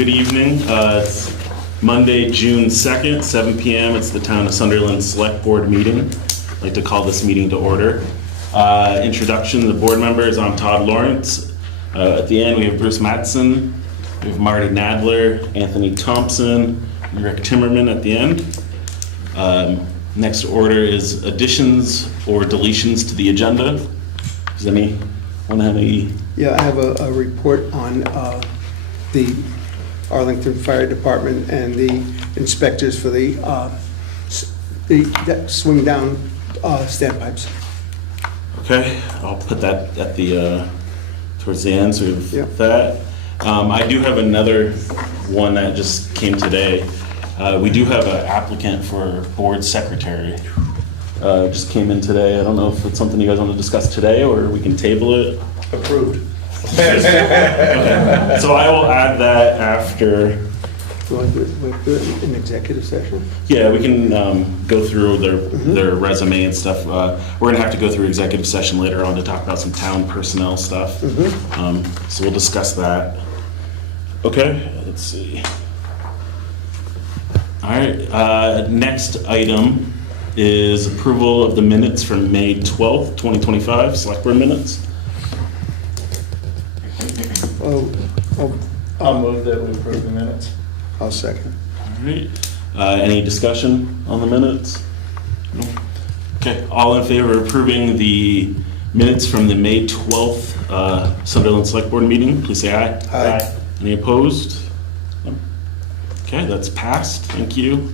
Good evening. It's Monday, June 2nd, 7 p.m. It's the Town of Sunderland Select Board meeting. I'd like to call this meeting to order. Introduction to the board members. I'm Todd Lawrence. At the end, we have Bruce Mattson, we have Marty Nadler, Anthony Thompson, and Rick Timmerman at the end. Next order is additions or deletions to the agenda. Does anyone have any? Yeah, I have a report on the Arlington Fire Department and the inspectors for the swing down standpipes. Okay, I'll put that at the towards the end. So we have Yep. that. I do have another one that just came today. We do have an applicant for board secretary. Just came in today. I don't know if it's something you guys want to discuss today or we can table it. Approved. Okay. So I will add that after. Do you want to do it in executive session? Yeah, we can go through their resume and stuff. We're gonna have to go through executive session later on to talk about some town personnel stuff. So we'll discuss that. Okay, let's see. All right, next item is approval of the minutes from May 12th, 2025, select board minutes. I'll move that we approve the minutes. I'll second. All right, any discussion on the minutes? No? Okay, all in favor of approving the minutes from the May 12th Sunderland Select Board meeting, please say aye. Aye. Any opposed? No? Okay, that's passed, thank you.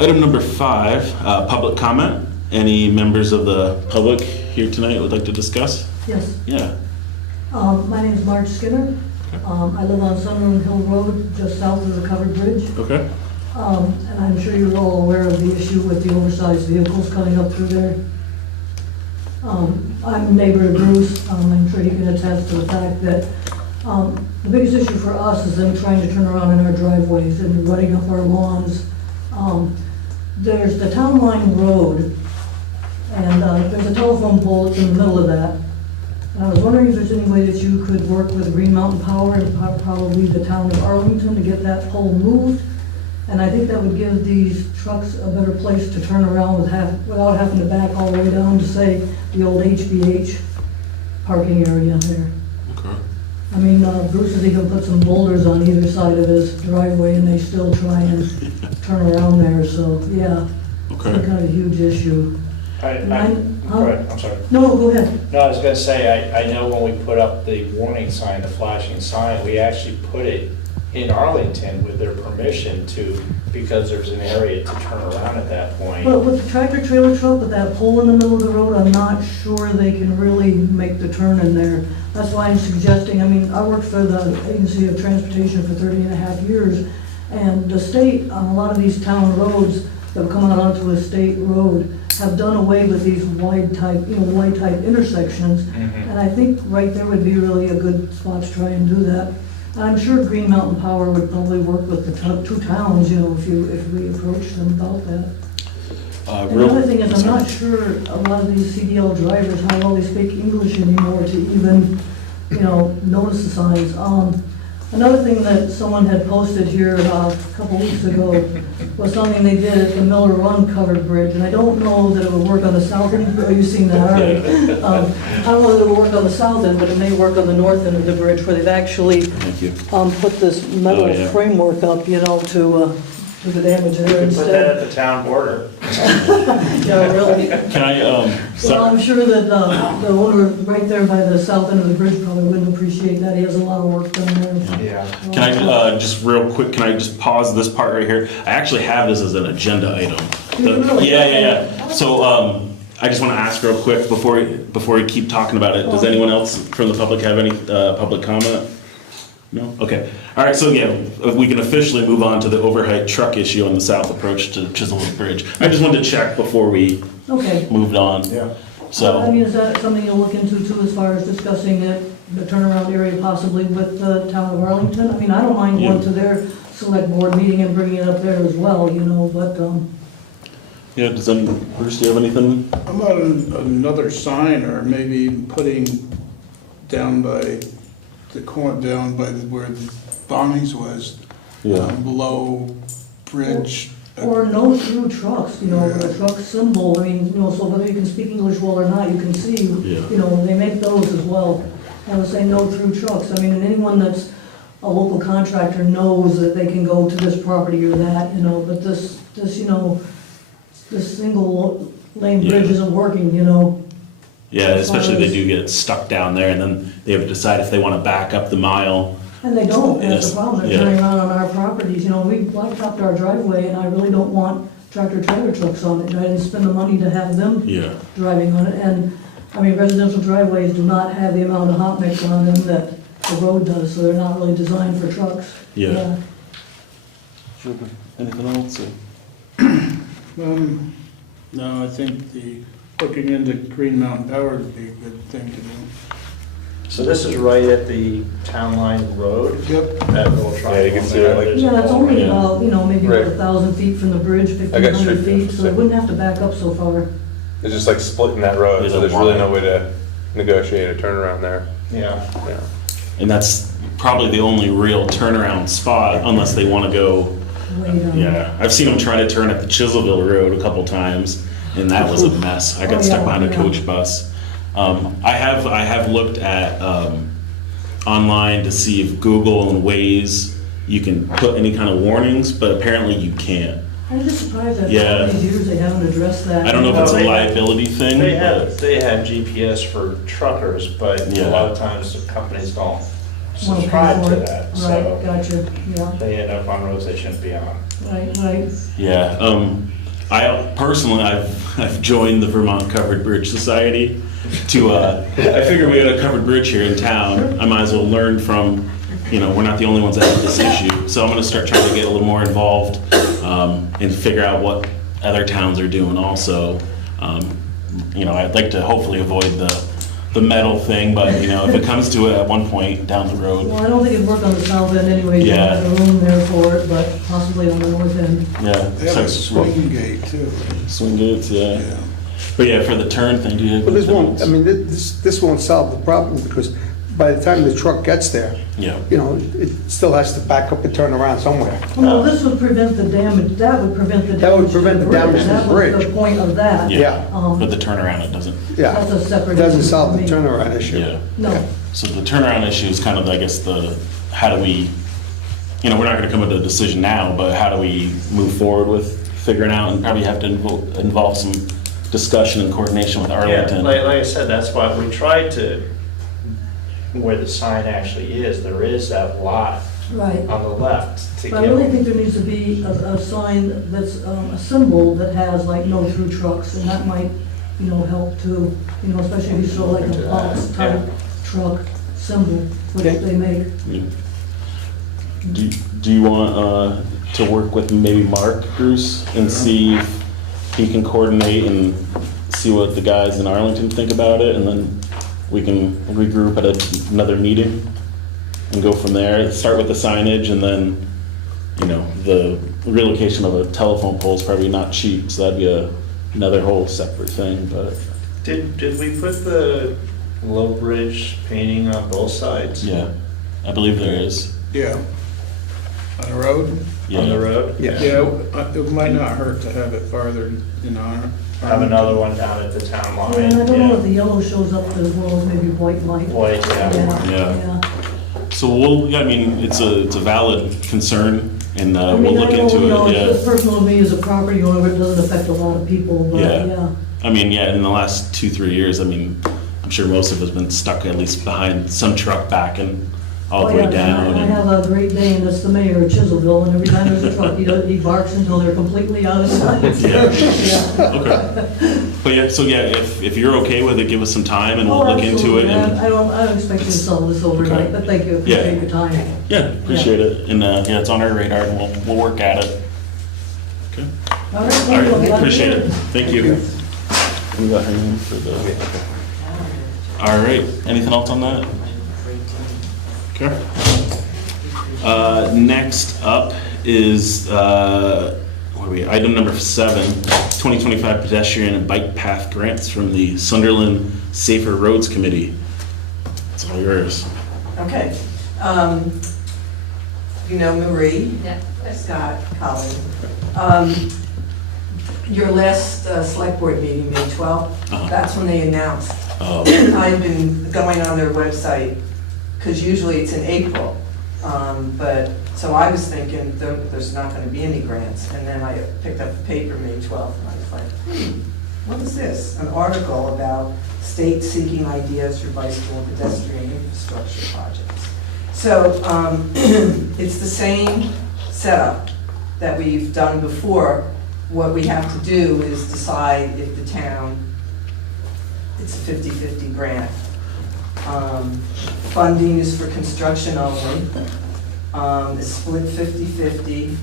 Item number 5, public comment. Any members of the public here tonight would like to discuss? Yes. Yeah. My name is Marge Skinner. I live on Sunderland Hill Road, just south of the covered bridge. Okay. And I'm sure you're all aware of the issue with the oversized vehicles coming up through there. I'm a neighbor to Bruce. I'm sure he can attest to the fact that the biggest issue for us is them trying to turn around in our driveways and rutting up our lawns. There's the town line road, and there's a telephone pole that's in the middle of that. And I was wondering if there's any way that you could work with Green Mountain Power and probably the town of Arlington to get that pole moved. And I think that would give these trucks a better place to turn around without having to back all the way down to, say, the old HBH parking area there. Okay. I mean, Bruce has even put some boulders on either side of his driveway and they still try and turn around there, so, yeah. Okay. It's kind of a huge issue. Go ahead, I'm sorry. No, go ahead. No, I was gonna say, I know when we put up the warning sign, the flashing sign, we actually put it in Arlington with their permission because there's an area to turn around at that point. But with the tractor trailer truck with that pole in the middle of the road, I'm not sure they can really make the turn in there. That's why I'm suggesting, I mean, I worked for the Agency of Transportation for 30 and a half years, and the state, on a lot of these town roads that have come out onto a state road, have done away with these wide type intersections. And I think right there would be really a good spot to try and do that. And I'm sure Green Mountain Power would probably work with the two towns, you know, if we approached them about that. And the other thing is, I'm not sure a lot of these CDL drivers, how well they speak English anymore to even, you know, notice the signs. Another thing that someone had posted here a couple weeks ago was something they did at the Miller Run covered bridge, and I don't know that it would work on the south end. Oh, you've seen that already. I don't know that it would work on the south end, but it may work on the north end of the bridge, where they've actually put this metal framework up, you know, to the damage there You could put that instead. at the town border. Yeah, really. Can I, Well, I'm sure that the owner right there by the south end of the bridge probably wouldn't appreciate that. He has a lot of work done there. Yeah. Can I just real quick, can I just pause this part right here? I actually have this as an agenda item. Really? Yeah. So I just want to ask real quick before we keep talking about it, does anyone else from the public have any public comment? No? Okay. All right, so yeah, we can officially move on to the overhead truck issue on the south approach to Chisholm Bridge. I just wanted to check before we moved on. Yeah. So. I mean, is that something you'll look into too, as far as discussing it, the turnaround area possibly with the town of Arlington? I mean, I don't mind going to their select board meeting and bringing it up there as well, you know, but, Yeah, Bruce, do you have anything? How about another sign, or maybe putting down by the corner, down by where Bonnie's was, Yeah. below bridge. Or no through trucks, you know, with a truck symbol, I mean, you know, so whether you can speak English well or not, you can see, Yeah. you know, they make those as well. I would say no through trucks, I mean, and anyone that's a local contractor knows that they can go to this property or that, you know, but this, you know, this single lane bridge Yeah. isn't working, you know. Yeah, As far especially if they as- do get stuck down there, and then they have to decide if they want to back up the mile. And they don't, and that's Yes, the problem, they're yeah. turning around on our properties, you know, we blacktopped our driveway, and I really don't want tractor trailer trucks on it, I didn't spend the money to have them Yeah, driving on it, and, I mean, residential driveways do not have the amount of hot mix on them that the road does, so they're not really designed for trucks. yeah. Anything else? No, I think looking into Green Mountain Power would be a good thing to do. So this is right at the Town Line Road? Yep. That little triangle. Yeah, you can see it, like- There's Yeah, it's only Yeah. about, you know, maybe Right. about 1,000 feet from the bridge, I got 1,500 street feet, view, so they so- wouldn't have to back up so far. It's just like splitting that road, There's so a there's really line. no way to negotiate a turnaround there. Yeah. Yeah. And that's probably the only real turnaround spot, unless they want to go. Way down. Yeah, I've seen them try to turn at the Chiselsville Road a couple times, and that was a mess. I got Oh, stuck yeah, behind a yeah. coach bus. I have looked at online to see if Google and Waze you can put any kind of warnings, but apparently you can't. I'm just surprised that Yeah. all these years they haven't addressed that. I don't know if No, it's a they- liability thing. They but- have GPS for truckers, but Yeah. a lot of times the companies don't Wanna pay subscribe for to it. that, Right, so gotcha, yeah, they end up on roads they shouldn't be on. right. Yeah, I personally, I've joined the Vermont Covered Bridge Society to, I figured we had a covered bridge here in town. I might as well learn from, you know, we're not the only ones that have this issue. So I'm gonna start trying to get a little more involved, and figure out what other towns are doing also. You know, I'd like to hopefully avoid the metal thing, but, you know, if it comes to it at one point down the road, Well, I don't think it'd work on the south end anyway, you don't Yeah. have the room there for it, but possibly on the north end. yeah. They have so- a swing gate too. Swing gates, yeah. Yeah. But yeah, for the turn thing, do you? But this won't, I mean, this won't solve the problem, because by the time the truck gets there, Yeah. you know, it still has to back up and turn around somewhere. Well, this would prevent the damage, that would prevent the damage. That would prevent the damage to the That was bridge. the point of that. Yeah. But the turnaround, it doesn't. Yeah. That's a separate It doesn't issue solve for the me. turnaround issue. Yeah. No, So the turnaround issue is kind of, I guess, how do we, you know, we're not gonna come to a decision now, but how do we move forward with figuring out, and probably have to involve some discussion and coordination with Yeah, Arlington. like I said, that's why we tried to, where the sign actually is, there is that lot right. on the left to But I really give. think there needs to be a sign that's a symbol that has like no through trucks, and that might, you know, help too, you know, especially if you saw like a box type truck symbol, which Okay. they make. Yeah. Do you want to work with maybe Mark, Bruce, and see if he can coordinate and see what the guys in Arlington think about it, and then we can regroup at another meeting and go from there? Start with the signage, and then, you know, the relocation of a telephone pole is probably not cheap, so that'd be another whole separate thing, but Did we put the low bridge painting on both sides? yeah, I believe there is. Yeah. On the road? Yeah. On the road? Yeah. Yeah, it might not hurt to have it farther in our. Have another one down at the town line. Yeah, and I don't know if the yellow shows up as well as maybe white might. White, yeah. Yeah. So yeah, I mean, it's a valid concern, and I we'll mean, I look know, into you know, it, it's yeah. personal to me as a property owner, it doesn't affect a lot of people, but Yeah. yeah. I mean, yeah, in the last 2-3 years, I mean, I'm sure most of us have been stuck at least behind some truck backing all the Oh, way yeah, down. I and- have a great Dane, that's the mayor of Chiselsville, and every time there's a truck, he barks until they're completely out of sight. Yeah. Yeah. Okay. But yeah, so yeah, if you're okay with it, give us some time and we'll Oh, look into it. absolutely. And I don't expect you to solve this overnight, Okay. but thank you, Yeah. appreciate your time. yeah, appreciate it. And yeah, it's on our radar, and we'll work at it. Okay. All right, All thank you. right, appreciate it. Thank you. We got him for the. All right. Anything else on that? Okay. Next up is what are we? Item number 7, 2025 pedestrian and bike path grants from the Sunderland Safer Roads Committee. It's all yours. Okay. you know Marie, Yeah. Scott, Colin. Your last select board meeting, May 12th, Uh-huh. that's when they announced. Oh, I've been going on their website, because usually it's in April. But, so I was thinking there's not going to be any grants. And then I picked up the paper May 12th, and I was like, what is this? An article about state seeking ideas for bicycle and pedestrian infrastructure projects. So it's the same setup that we've done before. What we have to do is decide if the town, it's a 50-50 grant. Funding is for construction only. It's split 50-50.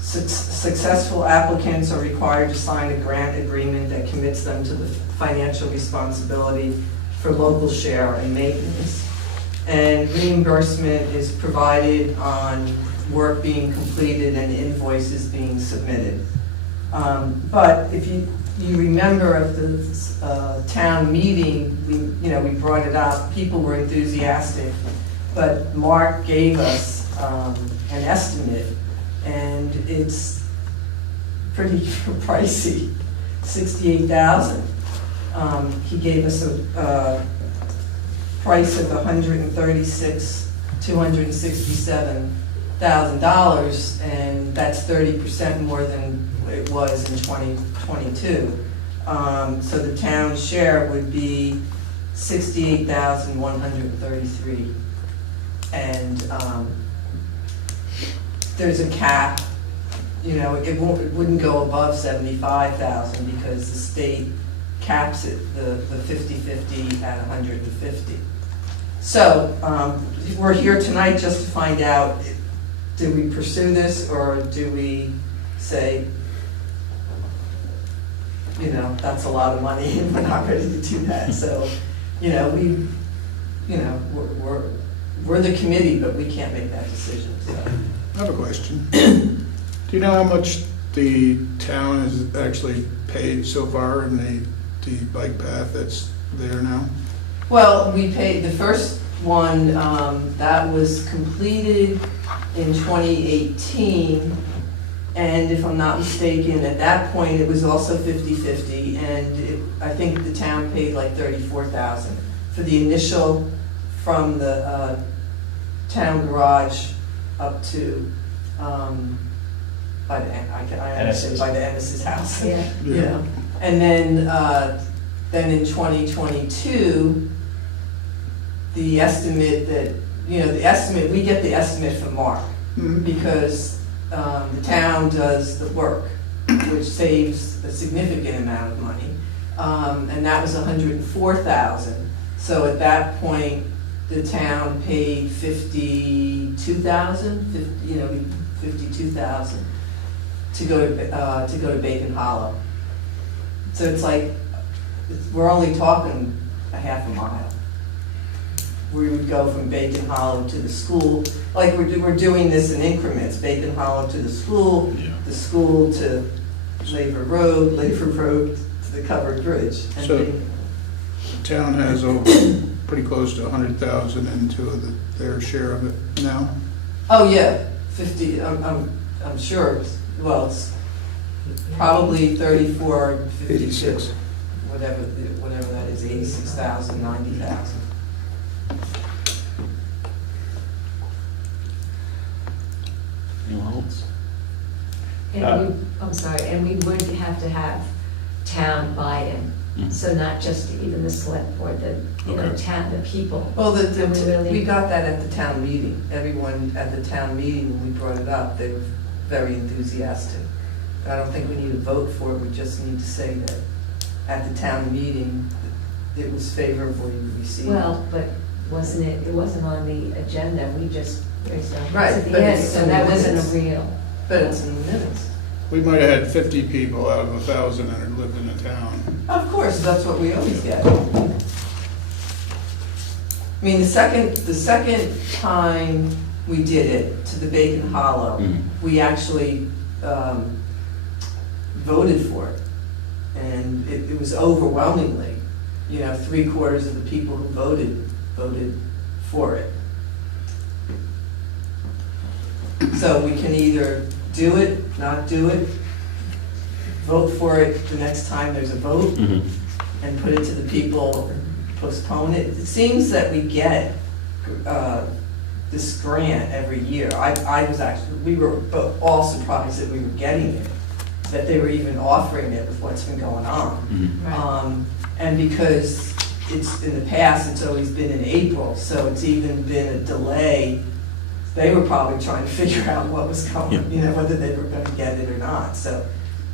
Successful applicants are required to sign a grant agreement that commits them to the financial responsibility for local share and maintenance. And reimbursement is provided on work being completed and invoices being submitted. But if you remember at the town meeting, we brought it up, people were enthusiastic, but Mark gave us an estimate, and it's pretty pricey, $68,000. He gave us a price of $136,267,000, and that's 30% more than it was in 2022. So the town's share would be $68,133. And there's a cap, it wouldn't go above $75,000 because the state caps it, the 50-50 at 150. So we're here tonight just to find out, do we pursue this, or do we say, that's a lot of money and we're not ready to do that. So, we're the committee, but we can't make that decision, so. I have a question. Do you know how much the town has actually paid so far in the bike path that's there now? Well, we paid, the first one, that was completed in 2018, and if I'm not mistaken, at that point, it was also 50-50, and I think the town paid like $34,000 for the initial, from the town garage up to, by the Ennis's house. Yeah. Yeah. And then in 2022, the estimate that, we get the estimate from Mark, because the town does the work, which saves a significant amount of money, and that was $104,000. So at that point, the town paid $52,000 to go to Bacon Hollow. So it's like, we're only talking a half a mile. We would go from Bacon Hollow to the school, like we're doing this in increments, Bacon Hollow to the school to Labor Road to the covered bridge. And So the town has pretty close to 100,000 into their share of it now? oh yeah, 50, I'm sure, well, it's probably 34, 52, 86. whatever that is, 86,000, 90,000. anyone else? And I'm sorry, and we would have to have town buy-in. Mm. So not just even the select board, the Okay. town, the people. Well, And we really- we got that at the town meeting. Everyone at the town meeting, when we brought it up, they were very enthusiastic. I don't think we need a vote for it, we just need to say that at the town meeting, it was favorably received. Well, but it wasn't on the agenda, we just raised our Right, hands at but the end, it's so in that the wasn't minutes. a real. But it's in the minutes. We might have had 50 people out of 1,000 that had lived in the town. Of course, that's what we always get. I mean, the second time we did it to the Bacon Hollow, we actually voted for it. And it was overwhelmingly, 3/4 of the people who voted for it. So we can either do it, not do it, vote for it the next time there's a vote, Mhm. and put it to the people, postpone it. It seems that we get this grant every year. I was actually, we were all surprised that we were getting it, that they were even offering it with what's been going on. Mhm. Right. And because it's, in the past, it's always been in April, so it's even been a delay. They were probably trying to figure out what was Yeah. going, you know, whether they were gonna get it or not. So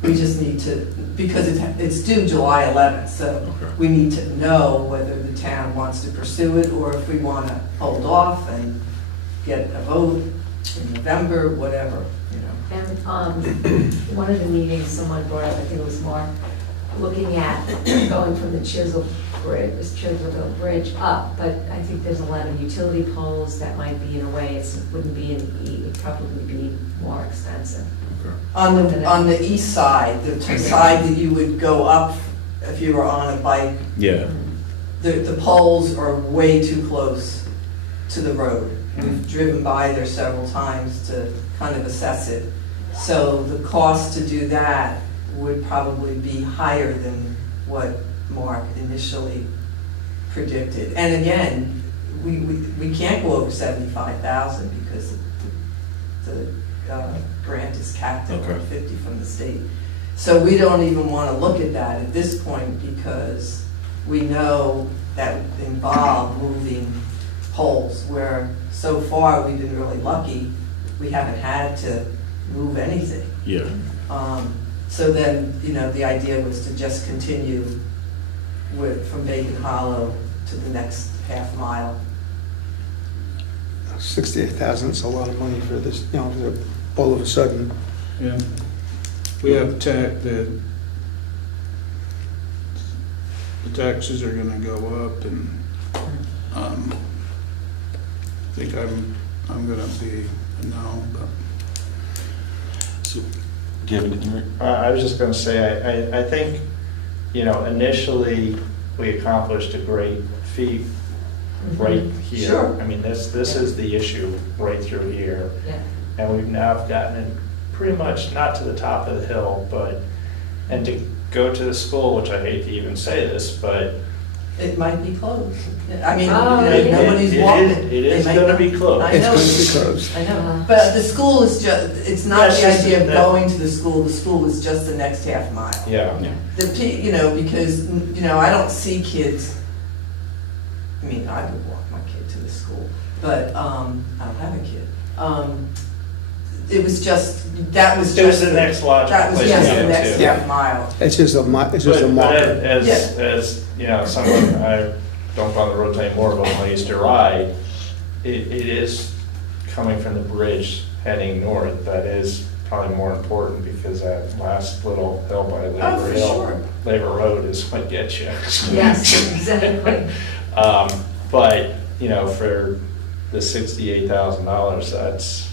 we just need to, because it's due July 11th, so Okay. we need to know whether the town wants to pursue it, or if we wanna hold off and get a vote in November, whatever, you know. And one of the meetings, someone brought up, I think it was Mark, looking at going from the Chisel Bridge, this Chiselville Bridge up, but I think there's a lot of utility poles that might be in a way, it wouldn't be it'd probably be more expensive. On the east side, the side that you would go up if you were on a bike, Yeah. the poles are way too close to the road. We've driven by there several times to kind of assess it. So the cost to do that would probably be higher than what Mark initially predicted. And again, we can't go over 75,000 because the grant is capped at Okay. 150 from the state. So we don't even want to look at that at this point because we know that would involve moving poles, where so far we've been really lucky, we haven't had to move anything. Yeah. So then, you know, the idea was to just continue from Bacon Hollow to the next half mile. 68,000 is a lot of money for this, you know, all of a sudden. Yeah. We have the taxes are gonna go up, and, I think I'm gonna be a no, but. So, do you have anything, Rick? I was just gonna say, I think, you know, initially, we accomplished a great feat right here. Sure. I mean, this is the issue right through here. Yeah. And we've now gotten it pretty much, not to the top of the hill, but, and to go to the school, which I hate to even say this, but It might be closed. I mean, Oh, you know, nobody's walking. it is They might gonna not- be closed. I It's know. going to be closed. I know, but the school is just, it's not That's the just idea of that- going to the school is just the next half mile. Yeah. You know, because, you know, I don't see kids, I mean, I would walk my kid to the school, but, I don't have a kid. It was just, that was It was just. the next logical That was place to just go the next to. half mile. It's just a, it's just a But marker. as, you know, someone, I don't go on the road anymore, but when I used to ride, it is coming from the bridge heading north, that is probably more important, because that last little hill by Oh, for Labor Hill, sure. Labor Road is what gets you. Yes, exactly. But, you know, for the $68,000, that's,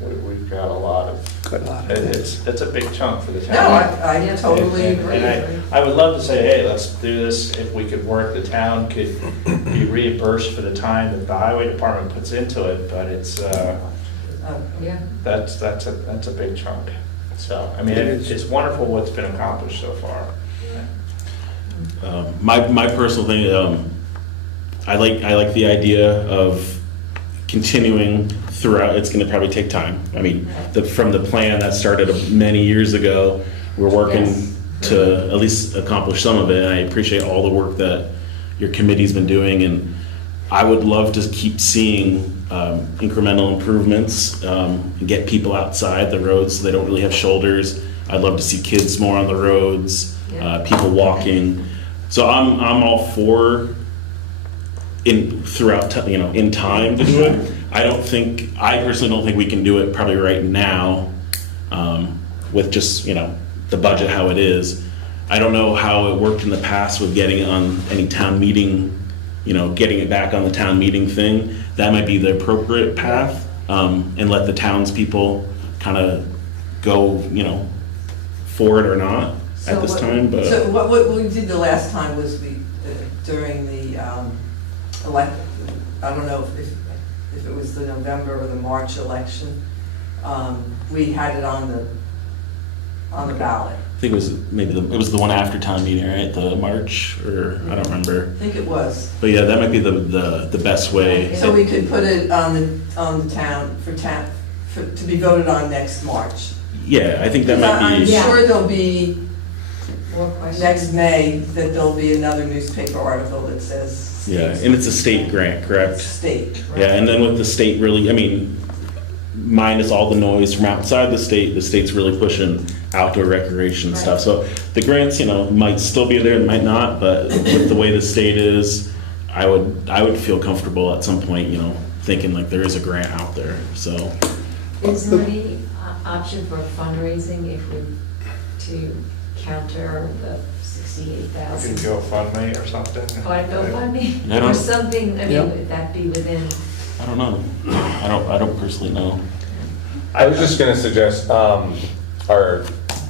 we've got a lot of, Got a lot of it's a big chunk for the No, town. I Yeah. totally And- agree. And I would love to say, hey, let's do this, if we could work, the town could be reimbursed for the time that the highway department puts into it, but it's, Yeah. that's a big chunk. So, I mean, It is. it's wonderful what's been accomplished so far. My personal thing, I like the idea of continuing throughout. It's going to probably take time. I mean, from the plan that started many years ago, we're working Yes. to at least accomplish some of it. And I appreciate all the work that your committee's been doing, and I would love to keep seeing incremental improvements, and get people outside the roads so they don't really have shoulders. I'd love to see kids more on the roads, Yeah. people walking. So I'm all for in time to do it. I personally don't think we can do it probably right now, with just, the budget how it is. I don't know how it worked in the past with getting it on any town meeting, getting it back on the town meeting thing. That might be the appropriate path, and let the townspeople kind of go, for it or not at this time, but. So what we did the last time was during the I don't know if it was the November or the March election, we had it on the ballot. I think it was maybe it was the one after town meeting, right? The March, or I don't remember. I think it was. But yeah, that might be the best way. So we could put it on the town, to be voted on next March. Yeah, I think that might I'm be. Yeah. sure there'll be, More questions? next May, that there'll be another newspaper article that says. Yeah, and it's a state grant, correct? State. right? Yeah, and then with the state really, I mean, minus all the noise from outside the state's really pushing outdoor recreation and stuff. So the grants, might still be there, might not, but with the way the state is, I would feel comfortable at some point, thinking like there is a grant out there, so. Is there any option for fundraising if we, to counter the You can 68,000? GoFundMe or something. Or GoFundMe, I don't- or something, I Yeah. mean, would that be within, I don't know. I don't personally know. I was just gonna suggest, our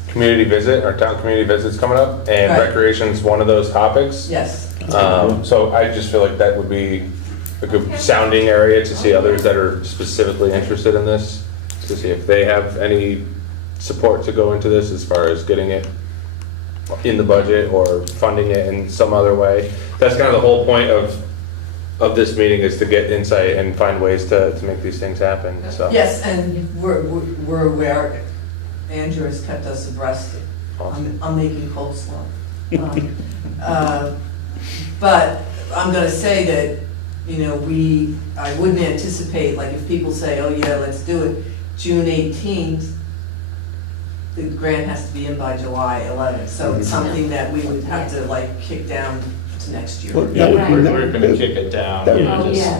community visit, our town community visit's coming up, and Right. recreation's one of those topics. Yes. So I just feel like that would be a good sounding area to see others that are specifically interested in this, to see if they have any support to go into this as far as getting it in the budget or funding it in some other way. That's kind of the whole point of this meeting, is to get insight and find ways to make these things happen, so. Yes, and we're aware, Andrew has kept us abreast. I'm making coleslaw. But I'm gonna say that, I wouldn't anticipate, like, if people say, oh yeah, let's do it, June 18th, the grant has to be in by July 11th, so it's something that we would have to like kick down to next year. Well, that would be- We're gonna kick it down. That would- yeah, oh, just- yeah,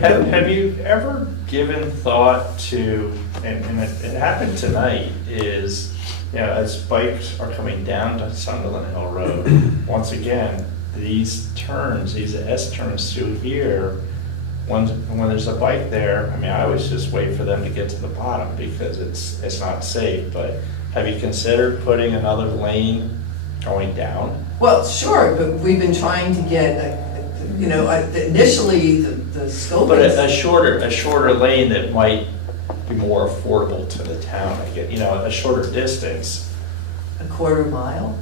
definitely. Have you ever given thought to, and it happened tonight, is, as bikes are coming down to Sunderland Hill Road, once again, these turns, these S-turns through here, when there's a bike there, I mean, I always just wait for them to get to the bottom because it's not safe, but have you considered putting another lane going down? Well, sure, but we've been trying to get, initially, the scope But is. a shorter lane that might be more affordable to the town, I get, a shorter distance. A quarter mile,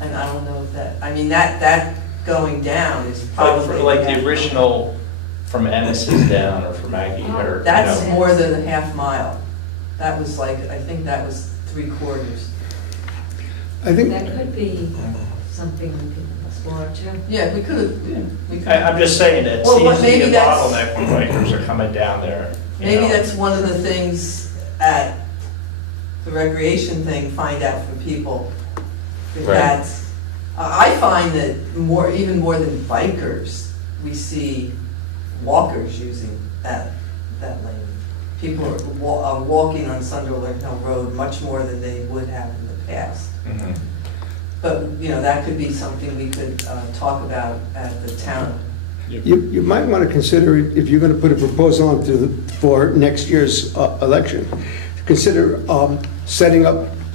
and I don't know if that, I mean, that going down is But probably. for like the original from Ennis's down or from Maggie or, That's more than a half mile. That was like, I think that was 3/4. I think, That could be something we could explore too. Yeah, we could have, I'm just saying it Well, seems to be maybe a that's- bottleneck when bikers are coming down there. maybe that's one of the things at the recreation thing, find out from people. If Right. that's, I find that even more than bikers, we see walkers using that lane. People are walking on Sunderland Hill Road much more than they would have in the past. Mhm. But, that could be something we could talk about at the town. you might want to consider, if you're going to put a proposal on for next year's election, consider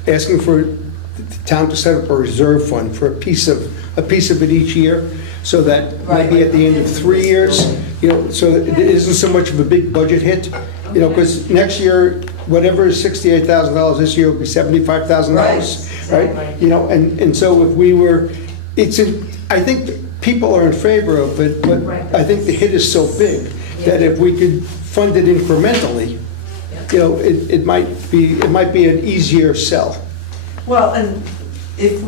asking for the town to set up a reserve fund for a piece of it each year, so that maybe at the end of 3 years, so that it isn't so much of a big budget hit, because next year, whatever is $68,000 this year will be $75,000, right? Exactly. And so if we were, I think people are in favor of it, but I think the hit is so big that if we could fund it incrementally, it might be an easier sell. Well, and if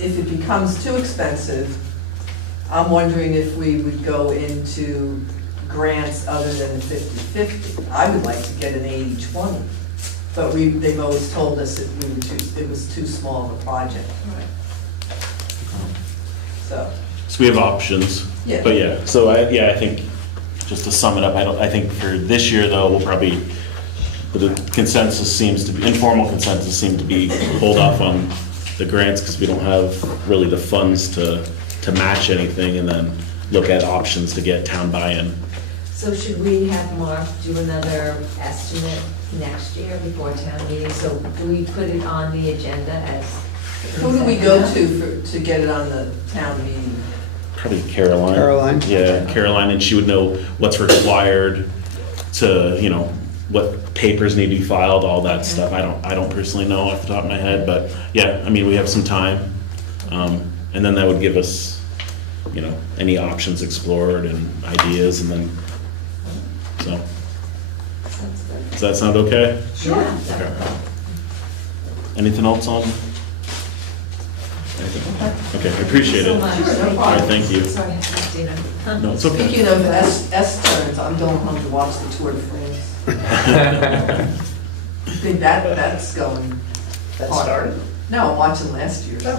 it becomes too expensive, I'm wondering if we would go into grants other than the 50/50. I would like to get an 80/20, but they've always told us that it was too small of a project. So, So we have options. Yeah. But yeah, so I think, just to sum it up, I think for this year though, we'll probably, the informal consensus seemed to be hold off on the grants because we don't have really the funds to match anything, and then look at options to get town buy-in. So should we have Mark do another estimate next year before town meeting? So do we put it on the agenda as? who do we go to get it on the town meeting? Probably Caroline. Caroline? Yeah, Caroline, and she would know what's required to, what papers need to be filed, all that stuff. I don't personally know off the top of my head, but yeah, I mean, we have some time. And then that would give us, you know, any options explored and ideas, and then, so, Sounds good. does that sound okay? Sure. Okay. Anything else on? Anything? Okay, I appreciate it. Thank you so much. Sure, no All right, problem. thank you. Sorry, I have to Dana. No, it's okay. Speaking of S turns, I'm going home to watch the Tour de France. I think that's going. That hard. started? No, I'm watching last year's. Oh,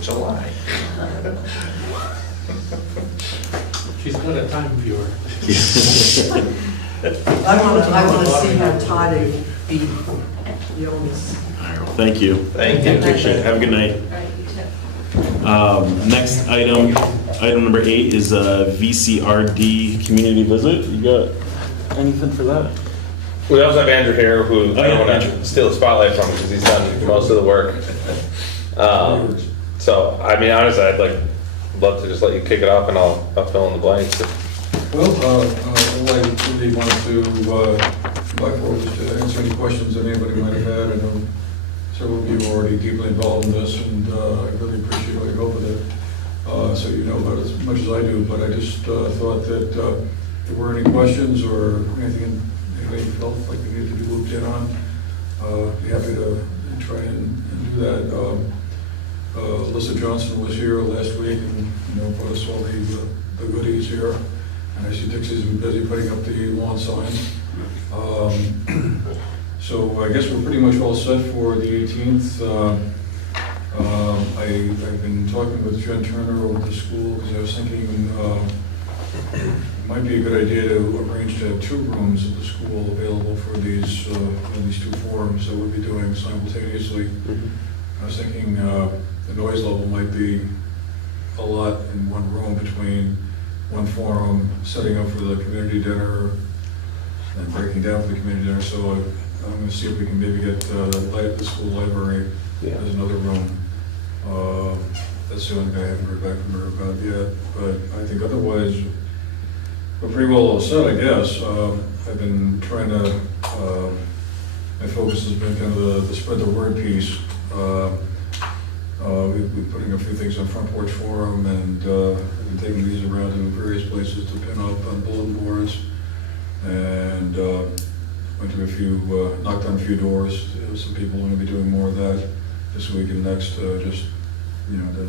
July. She's good at time viewer. I wanna see how Todd beat Jonas. all right, well, thank you. Thank you. Appreciate it. Have a good night. All right, you too. Next item number 8 is a VCRD community visit. You got anything for that? We also have Andrew here, who I yeah, don't want Andrew. to steal the spotlight from because he's done most of the work. So, I mean, honestly, I'd love to just let you kick it off and I'll fill in the blanks. Well, all I really wanted to invite forward was to answer any questions that anybody might have had. I know several of you are already deeply involved in this, and I really appreciate all your help with it. So you know about it as much as I do, but I just thought that if there were any questions or anything anybody felt like they needed to be looped in on, be happy to try and do that. Alyssa Johnson was here last week and, you know, brought us all the goodies here. And I see Dixie's been busy putting up the lawn signs. So I guess we're pretty much all set for the 18th. I've been talking with Jen Turner over at the school because I was thinking it might be a good idea to arrange to have 2 rooms at the school available for these 2 forums that we'll be doing simultaneously. I was thinking the noise level might be a lot in one room between one forum, setting up for the community dinner, and breaking down for the community dinner. So I'm going to see if we can maybe get the school library as another room. That's the only thing I haven't heard back from her about yet. But I think otherwise, we're pretty well all set, I guess. I've been trying to, my focus has been kind of the spread the word piece. We've been putting a few things on Front Porch Forum, and I've been taking these around to various places to pin up on bulletin boards. And went to a few, knocked on a few doors. Some people want to be doing more of that this week and next. Just, you know,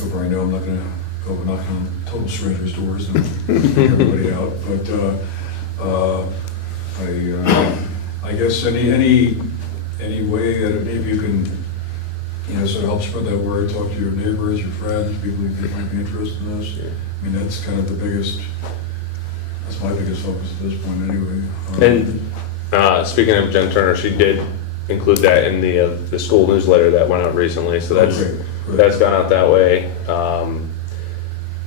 whoever I know, I'm not going to go knocking on total strangers' doors and kick everybody out. But I guess any way that maybe you can, you know, sort of help spread that word, talk to your neighbors, your friends, people who might be interested in this. I mean, that's kind of the biggest, that's my biggest focus at this point anyway. And speaking of Jen Turner, she did include that in the school newsletter that went out recently, so that's gone out that way.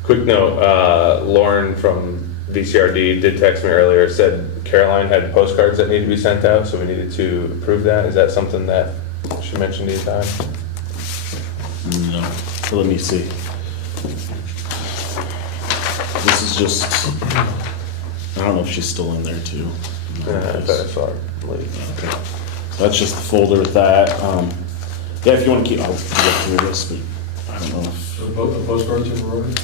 Quick note, Lauren from VCRD did text me earlier, said Caroline had postcards that need to be sent out, so we needed to approve that. Is that something that she mentioned to you, Todd? No. So let me see. This is just, I don't know if she's still in there too. I bet I saw her late. Okay. So that's just the folder with that. Yeah, if you want to keep, I'll look through this, but I don't know if, So both the postcards you were ordered?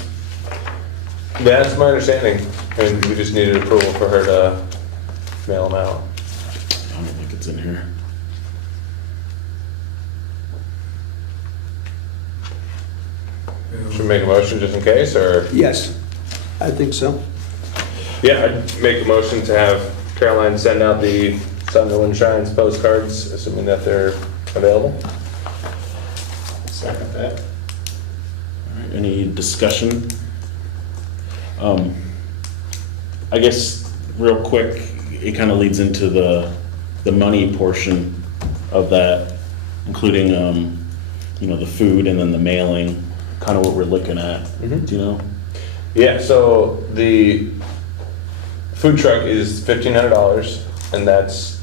That's my understanding, and we just needed approval for her to mail them out. I don't think it's in here. Should we make a motion just in case, or? Yes, I think so. Yeah, I'd make a motion to have Caroline send out the Sunderland Shines postcards, assuming that they're available. Second that. All right, any discussion? I guess real quick, it kind of leads into the money portion of that, including, you know, the food and then the mailing, kind of what we're looking at. Do you know? Yeah, so the food truck is $1,500, and that's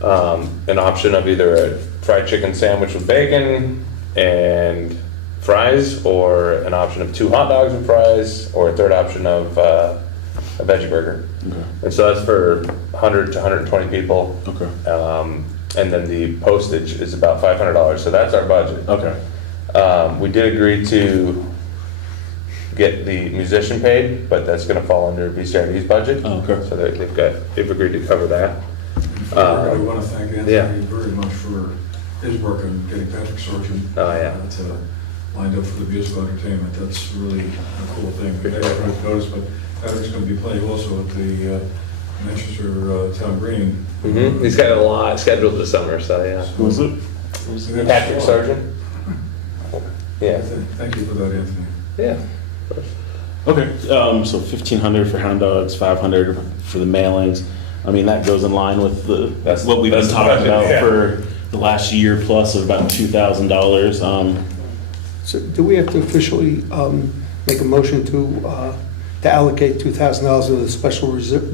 an option of either a fried chicken sandwich with bacon and fries, or an option of 2 hot dogs with fries, or a third option of a veggie burger. Okay. And so that's for 100 to 120 people. Okay. And then the postage is about $500, so that's our budget. Okay. We did agree to get the musician paid, but that's gonna fall under VCRD's budget. Oh, okay. So they've agreed to cover that. I really want to thank Anthony yeah. very much for his work on getting Patrick Sargent Oh, yeah. lined up for the musical entertainment. That's really a cool thing. I didn't notice, but Patrick's going to be playing also at the Manchester Town Green. He's got a lot scheduled this summer, so yeah. Who is it? Patrick Sargent? Yeah. Thank you for that, Anthony. Yeah. Okay, so 1,500 for hound dogs, 500 for the mailings. I mean, that goes in line with what we've been that's the talking budget, about yeah. for the last year plus of about $2,000. So do we have to officially make a motion to allocate $2,000 of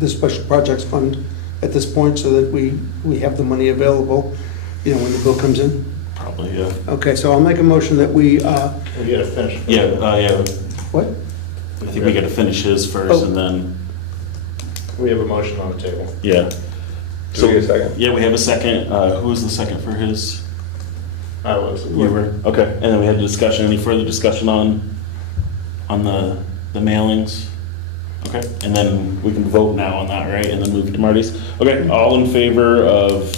the special projects fund at this point so that we have the money available, when the bill comes in? Probably, yeah. Okay, so I'll make a motion that we, We gotta finish. Yeah, what? I think we gotta finish his first and then, We have a motion on the table. yeah. Do we get a second? Yeah, we have a second. Who was the second for his? I was. You were? Okay, and then we had a discussion. Any further discussion on the mailings? Okay, and then we can vote now on that, right? And then move to Marty's. Okay, all in favor of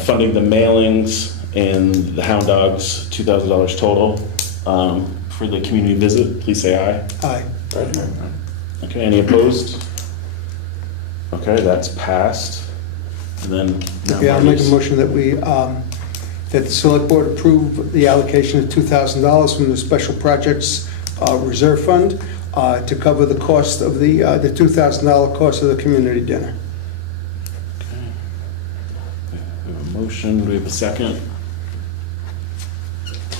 funding the mailings and the hound dogs, $2,000 total for the community visit, please say aye. Aye. Okay, any opposed? Okay, that's passed. And then now Okay, I'll make a Marty's. motion that that the select board approve the allocation of $2,000 from the special projects reserve fund to cover the cost of the $2,000 cost of the community dinner. We have a motion, do we have a second?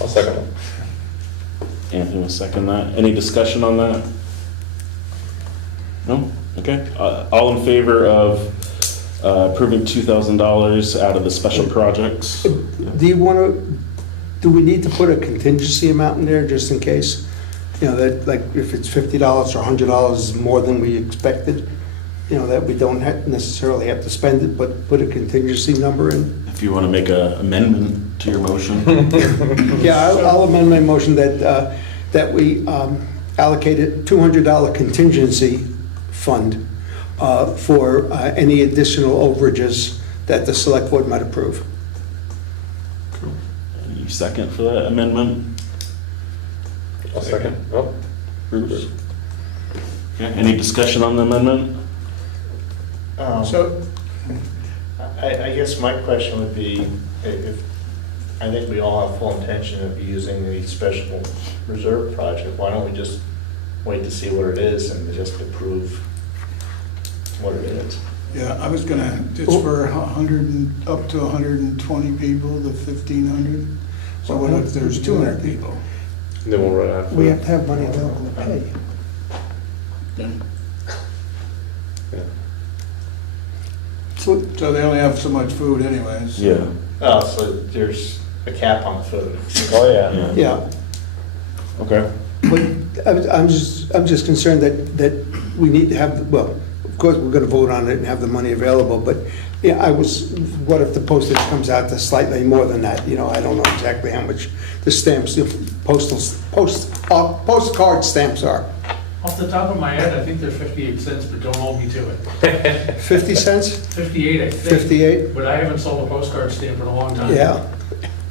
I'll second it. Anthony will second that. Any discussion on that? No? Okay. All in favor of approving $2,000 out of the special projects? Do we need to put a contingency amount in there just in case? That like if it's $50 or $100 is more than we expected, that we don't necessarily have to spend it, but put a contingency number in? If you want to make an amendment to your motion. Yeah, I'll amend my motion that we allocate a $200 contingency fund for any additional overages that the select board might approve. Any second for that amendment? I'll second. Oh, Bruce? Okay, any discussion on the amendment? So, I guess my question would be, if, I think we all have full intention of using the special reserve project, why don't we just wait to see what it is and just approve what it is? yeah, I was gonna, it's for 100 and, up to 120 people, the 1,500. So what if there's 200 people? then we'll run out. We have to have money available to pay. Then- Yeah. So So they only have so much food anyways. Yeah. Oh, so there's a cap on the food. Oh, yeah. yeah. Okay. But I'm just concerned that we need to have, well, of course, we're gonna vote on it and have the money available, but, yeah, what if the postage comes out to slightly more than that? I don't know exactly how much the stamps, the postcard stamps are. Off the top of my head, I think they're 58 cents, but don't hold me to it. 50 cents? 58, I think. 58? But I haven't sold a postcard stamp in a long time. Yeah,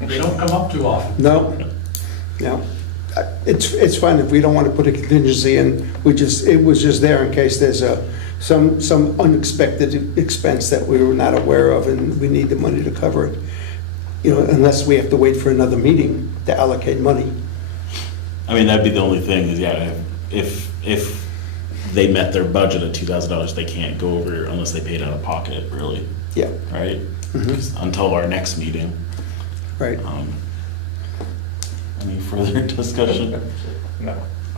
They don't come up too often. no, no. It's fine if we don't want to put a contingency in, it was just there in case there's some unexpected expense that we were not aware of and we need the money to cover it. Unless we have to wait for another meeting to allocate money. I mean, that'd be the only thing is, yeah, if they met their budget at $2,000, they can't go over unless they paid out of pocket, really, Yeah, right? Mhm. Until our next meeting. right. Any further discussion? No.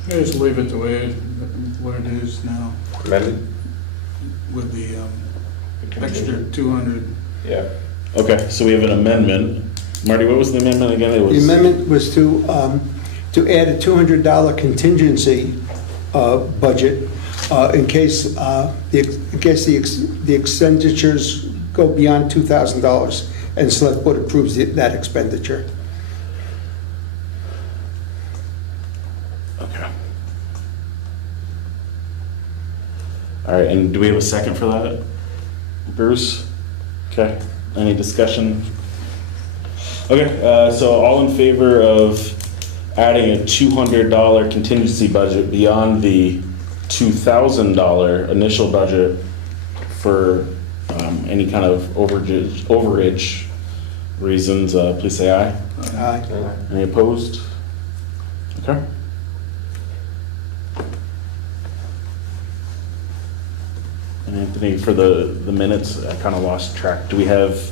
I just leave it the way what it is now Amended? with the extra 200. Yeah. Okay, so we have an amendment. Marty, what was the amendment again? It The was amendment was to add a $200 contingency budget in case the expenditures go beyond $2,000 and select board approves that expenditure. Okay. All right, and do we have a second for that? Bruce? Okay, any discussion? Okay, so all in favor of adding a $200 contingency budget beyond the $2,000 initial budget for any kind of overage reasons, please say aye. Aye. Any opposed? Okay. And Anthony, for the minutes, I kind of lost track. Do we have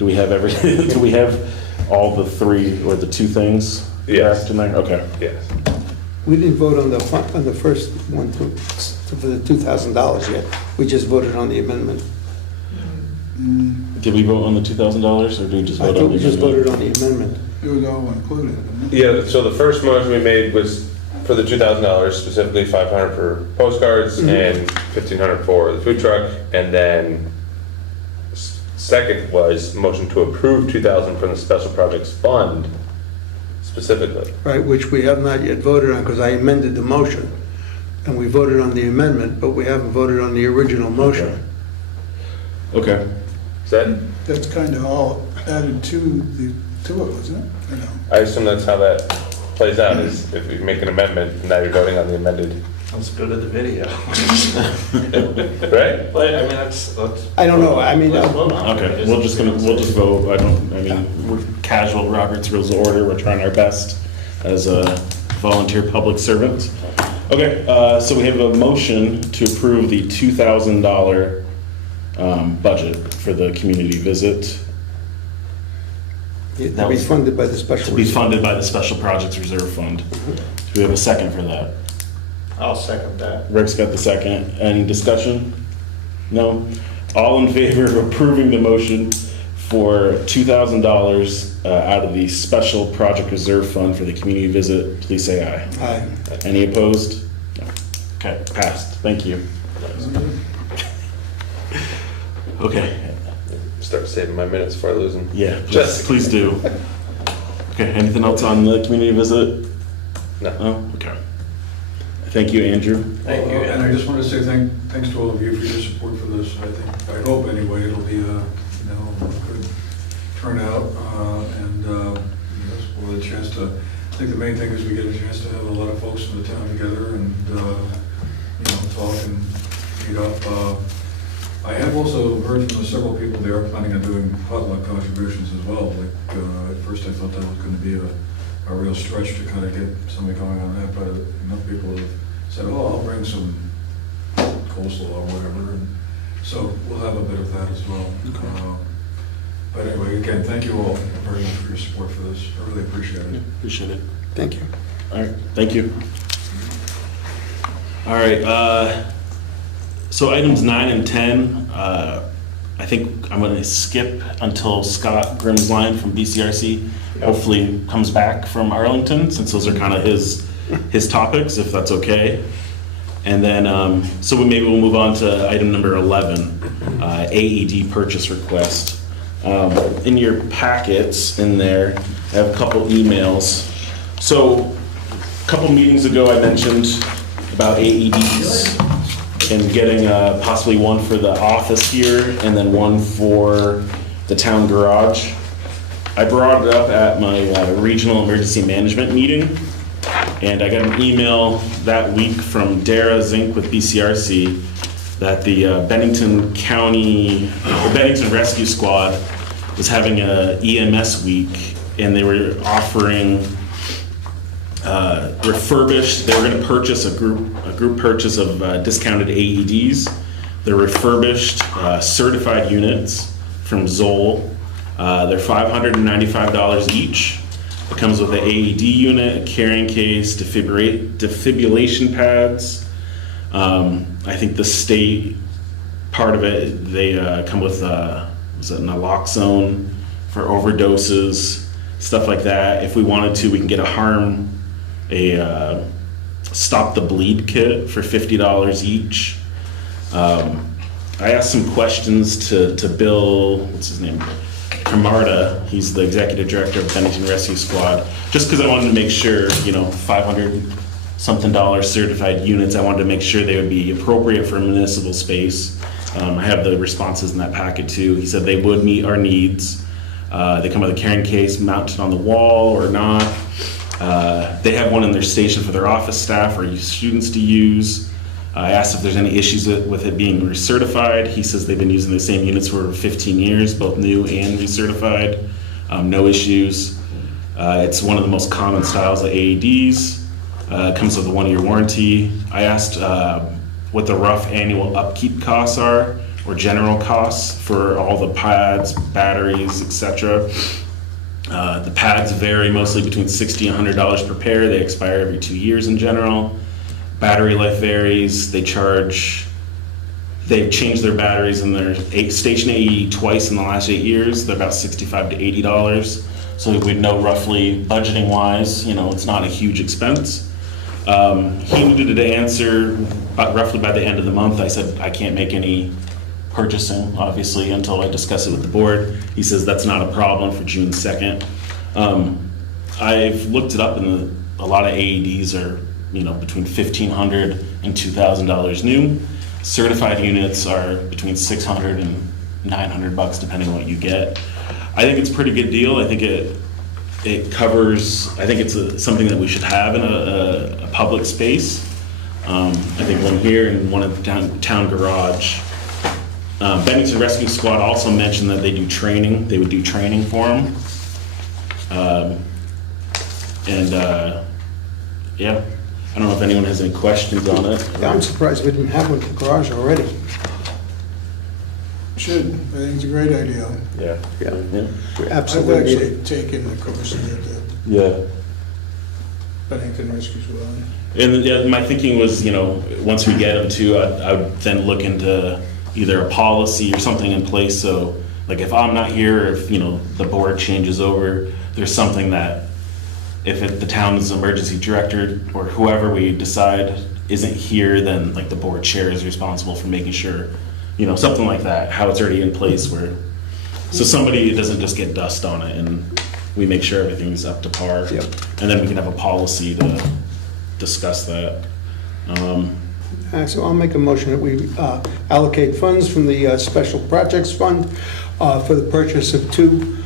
everything? Do we have all the three or the two things? Yes. correct in there? Okay. Yes. We didn't vote on the first one for the $2,000 yet. We just voted on the amendment. Did we vote on the $2,000 or did we just I vote thought on we the just amendment? voted on the amendment. It was all included, isn't it? Yeah, so the first motion we made was for the $2,000, specifically $500 for postcards and $1,500 for the food truck. And then second was motion to approve $2,000 from the special projects fund specifically. Right, which we have not yet voted on because I amended the motion. And we voted on the amendment, but we haven't voted on the original motion. Okay. Is that, That's kind of all added to it, isn't it? Or no? I assume that's how that plays out, is if you make an amendment, and now you're voting on the amended, Let's go to the video. right? But, I mean, that's. I don't know, I mean, Let's vote on it. Okay, we'll just vote. We're casual Robert's Rules of Order. We're trying our best as a volunteer public servant. Okay, so we have a motion to approve the $2,000 budget for the community visit to be funded by the special. to be funded by the Special Projects Reserve Fund. Do we have a second for that? I'll second that. Rick's got the second. Any discussion? No? All in favor of approving the motion for $2,000 out of the Special Project Reserve Fund for the community visit, please say aye. Aye. Any opposed? No. Okay, passed. Thank you. Okay, Start saving my minutes before I lose them. yeah, Just- please do. Okay, anything else on the community visit? No. No? Okay. Thank you, Andrew. Thank you. And I just want to say thanks to all of you for your support for this. I hope anyway, it'll be a good turnout, and we'll have a chance to, I think the main thing is we get a chance to have a lot of folks in the town together and, talk and meet up. I have also heard from several people they are planning on doing potluck contributions as well. Like, at first I thought that was going to be a real stretch to kind of get somebody going on that, but enough people have said, oh, I'll bring some coleslaw or whatever, and so we'll have a bit of that as well. But anyway, again, thank you all very much for your support for this. I really appreciate it. Appreciate it. Thank you. All right, thank you. All right, so items 9 and 10, I think I'm gonna skip until Scott Grimsline from BCRC hopefully comes back from Arlington, since those are kind of his topics, if that's okay. And then, so maybe we'll move on to item number 11, AED purchase request. In your packets in there, I have a couple emails. So, a couple meetings ago, I mentioned about AEDs and getting possibly one for the office here and then one for the town garage. I brought it up at my regional emergency management meeting, and I got an email that week from Dara Zink with BCRC that the Bennington Rescue Squad was having a EMS week, and they were offering refurbished. They were going to purchase a group purchase of discounted AEDs. They're refurbished, certified units from Zoll. They're $595 each. It comes with an AED unit, a carrying case, defibrillation pads. I think the state part of it, they come with naloxone for overdoses, stuff like that. If we wanted to, we can get a Stop the Bleed kit for $50 each. I asked some questions to Bill, what's his name? Camarda, he's the executive director of Bennington Rescue Squad, just because I wanted to make sure, 500 something dollars certified units, I wanted to make sure they would be appropriate for municipal space. I have the responses in that packet too. He said they would meet our needs. They come with a carrying case mounted on the wall or not. They have one in their station for their office staff or students to use. I asked if there's any issues with it being recertified. He says they've been using the same units for 15 years, both new and recertified. No issues. It's one of the most common styles of AEDs. It comes with a 1-year warranty. I asked what the rough annual upkeep costs are, or general costs for all the pads, batteries, etc. The pads vary mostly between $60 and $100 per pair. They expire every 2 years in general. Battery life varies. They've changed their batteries in their station AE twice in the last 8 years. They're about $65 to $80. So we'd know roughly, budgeting wise, it's not a huge expense. He needed to answer roughly by the end of the month. I said, I can't make any purchasing, obviously, until I discuss it with the board. He says that's not a problem for June 2nd. I've looked it up, and a lot of AEDs are between $1,500 and $2,000 new. Certified units are between $600 and $900 depending on what you get. I think it's a pretty good deal. I think it covers, I think it's something that we should have in a public space. I think one here and one at the town garage. Bennington Rescue Squad also mentioned that they do training. They would do training for them. Yeah. I don't know if anyone has any questions on it. Yeah, I'm surprised we didn't have one in the garage already. Should, I think it's a great idea. Yeah. Yeah, Yeah. we I've absolutely need actually it. taken the course of the Yeah. Bennington Rescue Squad. And yeah, my thinking was, once we get them to, I would then look into either a policy or something in place. So, like, if I'm not here, if the board changes over, there's something that if the town's emergency director or whoever we decide isn't here, then like the board chair is responsible for making sure, something like that. How it's already in place so somebody doesn't just get dust on it, and we make sure everything's up to par. Yep. And then we can have a policy to discuss that. So I'll make a motion that we allocate funds from the Special Projects Fund for the purchase of 2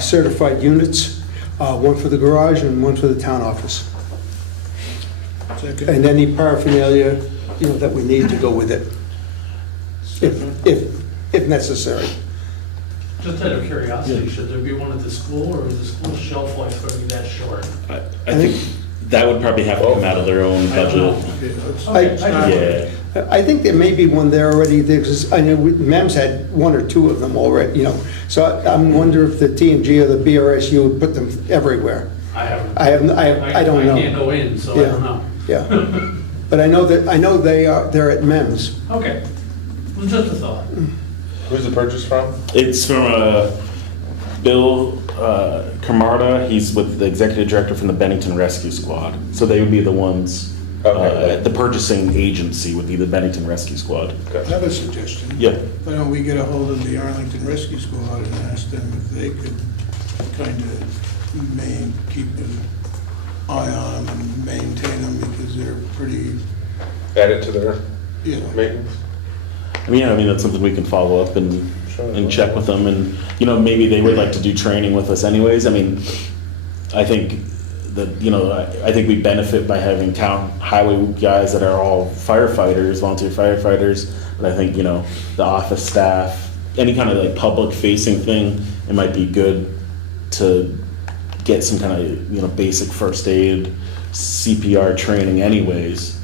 certified units, one for the garage and one for the town office. Second. And any paraphernalia, that we need to go with it, if necessary. Just out of curiosity, should there be one at the school, or is the school shelf life going to be that short? I think that would probably have to come out of their own I don't know. budget. Okay, Yeah. I think there may be one there already, because I know MEMS had 1 or 2 of them already, So I wonder if the TNG or the BRSU would put them everywhere. I haven't. I don't know. I can't go in, so I don't know. Yeah. But I know they're at MEMS. Okay, it was just a thought. Who's the purchase from? It's from Bill Camarda. He's with the executive director from the Bennington Rescue Squad. So they would be the ones, Okay. the purchasing agency would be the Bennington Rescue Squad. I have a suggestion. Yeah. Why don't we get a hold of the Arlington Rescue Squad and ask them if they could kind of keep an eye on them and maintain them, because they're pretty, Add it to their maintenance? I mean, that's something we can follow up and check with them. And, maybe they would like to do training with us anyways. I mean, I think that, I think we benefit by having town highway guys that are all firefighters, volunteer firefighters. But I think, the office staff, any kind of like public facing thing, it might be good to get some kind of, basic first aid, CPR training anyways.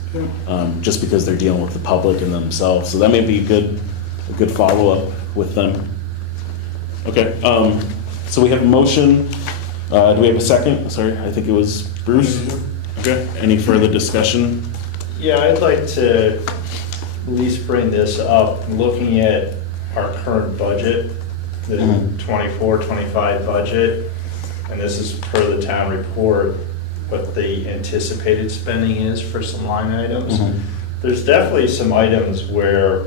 Just because they're dealing with the public and themselves. So that may be a good follow-up with them. Okay, so we have a motion. Do we have a second? Sorry, I think it was Bruce. Okay, any further discussion? Yeah, I'd like to at least bring this up, looking at our current budget, the 24-25 budget, and this is per the town report. what the anticipated spending is for some line items. Mhm. There's definitely some items where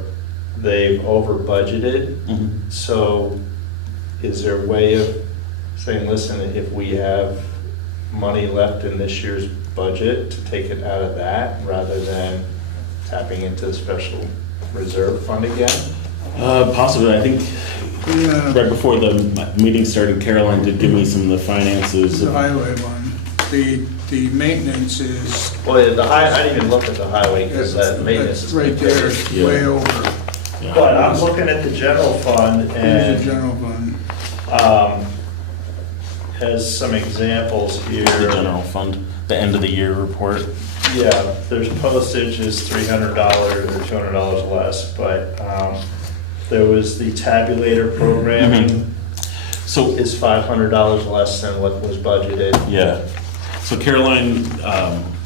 they've over budgeted. Mhm. So is there a way of saying, listen, if we have money left in this year's budget, to take it out of that rather than tapping into the special reserve fund again? Possibly, I think Yeah, right before the meeting started, Caroline did give me some of the finances. the highway one, the maintenance is, Well, I didn't even look at the highway because that maintenance that's is. right there, it's Yeah. way over. Yeah. But I'm looking at the general fund Here's the and general fund. has some examples here. The general fund, the end of the year report. Yeah, there's postage is $300 or $200 less, but there was the tabulator programming So, is $500 less than what was budgeted. yeah. So Caroline,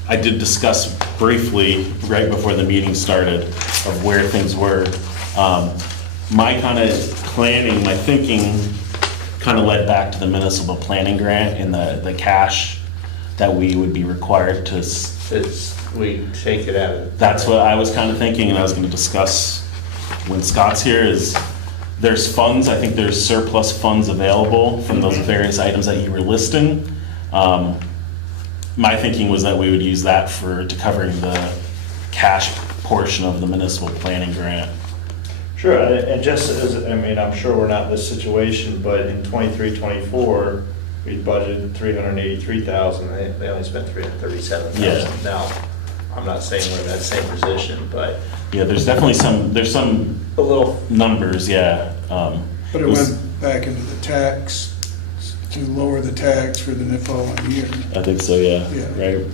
I did discuss briefly, right before the meeting started, of where things were. My kind of planning, my thinking kind of led back to the municipal planning grant and the cash that we would be required to, We take it out of. that's what I was kind of thinking, and I was going to discuss when Scott's here, is there's funds, I think there's surplus funds available from those various items that you were listing. My thinking was that we would use that to covering the cash portion of the municipal planning grant. Sure, and just as, I mean, I'm sure we're not in this situation, but in 23, 24, we budgeted 383,000, they only spent 337,000. Yeah. Now, I'm not saying we're in that same position, but Yeah, there's definitely there's some a little, numbers, yeah. But it went back into the tax, to lower the tax for the following year. I think so, yeah, Yeah. right?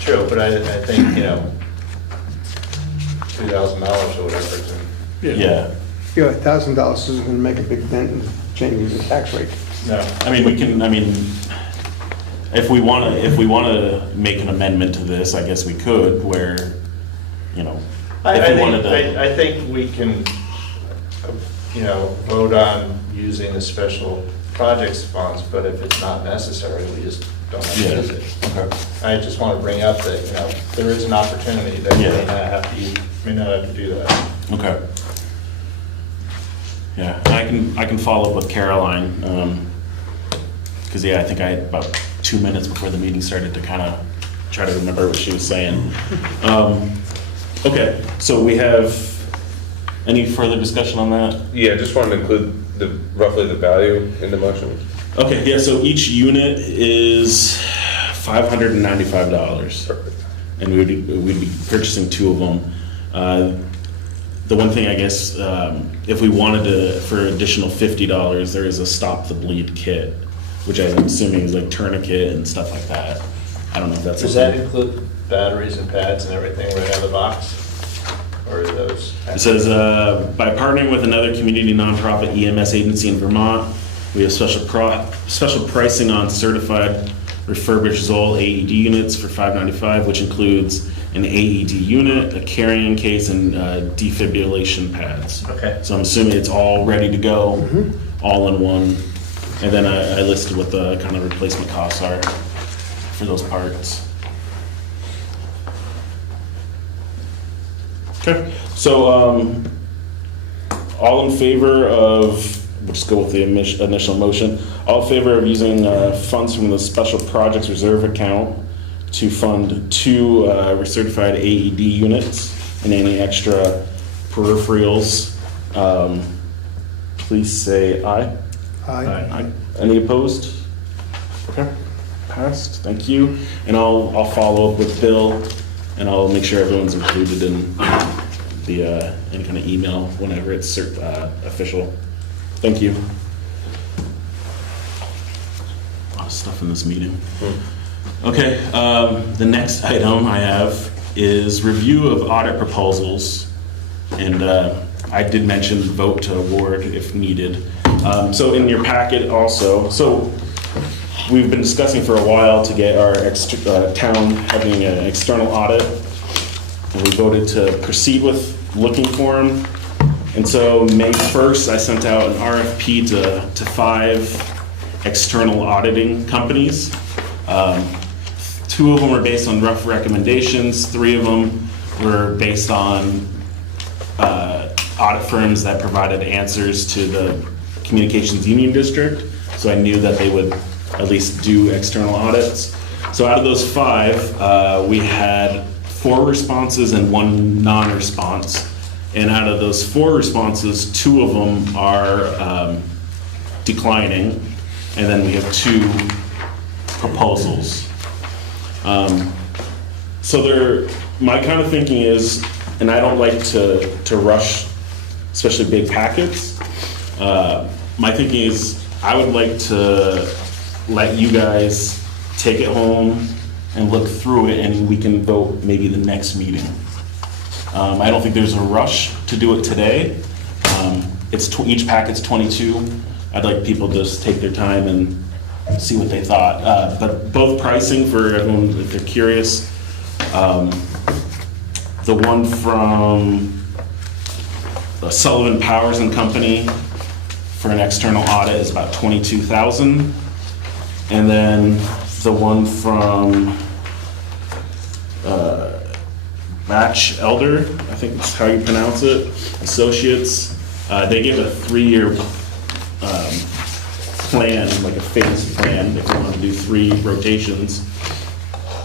true, but I think, $2,000 or whatever, is Yeah. Yeah, $1,000 isn't gonna make a big dent in changing the tax rate. no. I mean, if we want to make an amendment to this, I guess we could, where, if we wanted to. I think we can, vote on using the special projects funds, but if it's not necessary, we just don't have to Yeah. use it. Okay. I just want to bring up that, there is an opportunity that you Yeah. may not have to do that. Okay. Yeah, and I can follow up with Caroline, because, I think I had about 2 minutes before the meeting started to kind of try to remember what she was saying. Okay, so we have, any further discussion on that? Yeah, just wanted to include roughly the value in the motion. Okay, yeah, so each unit is $595. Perfect. And we'd be purchasing 2 of them. The one thing, I guess, if we wanted to, for additional $50, there is a Stop the Bleed kit, which I'm assuming is like tourniquet and stuff like that. I don't know if that's. Does that include batteries and pads and everything right out of the box? Or are those? It says, by partnering with another community nonprofit EMS agency in Vermont, we have special pricing on certified refurbished Zoll AED units for $595, which includes an AED unit, a carrying case, and defibrillation pads. Okay. So I'm assuming it's all ready to go, all in one. And then I listed what the kind of replacement costs are for those parts. Okay, so all in favor of, we'll just go with the initial motion, all in favor of using funds from the Special Projects Reserve account to fund 2 recertified AED units and any extra peripherals, please say aye. Aye. Any opposed? Okay, passed, thank you. And I'll follow up with Bill, and I'll make sure everyone's included in the, any kind of email whenever it's official. Thank you. A lot of stuff in this meeting. Okay, the next item I have is review of audit proposals. And I did mention vote to award if needed. So in your packet also, so we've been discussing for a while to get our town having an external audit. And we voted to proceed with looking for them. And so May 1st, I sent out an RFP to 5 external auditing companies to 2 of them were based on rough recommendations, 3 of them were based on audit firms that provided answers to the Communications Union District, so I knew that they would at least do external audits. So out of those 5, we had 4 responses and 1 non-response. And out of those 4 responses, 2 of them are declining, and then we have 2 proposals. So my kind of thinking is, and I don't like to rush, especially big packets. My thinking is, I would like to let you guys take it home and look through it, and we can vote maybe the next meeting. I don't think there's a rush to do it today. Each packet's 22. I'd like people to just take their time and see what they thought. But both pricing for everyone, if they're curious, the one from Sullivan Powers and Company for an external audit is about $22,000. And then the one from Match Elder, I think that's how you pronounce it, Associates, they give a 3-year plan, like a phase plan, if you want to do 3 rotations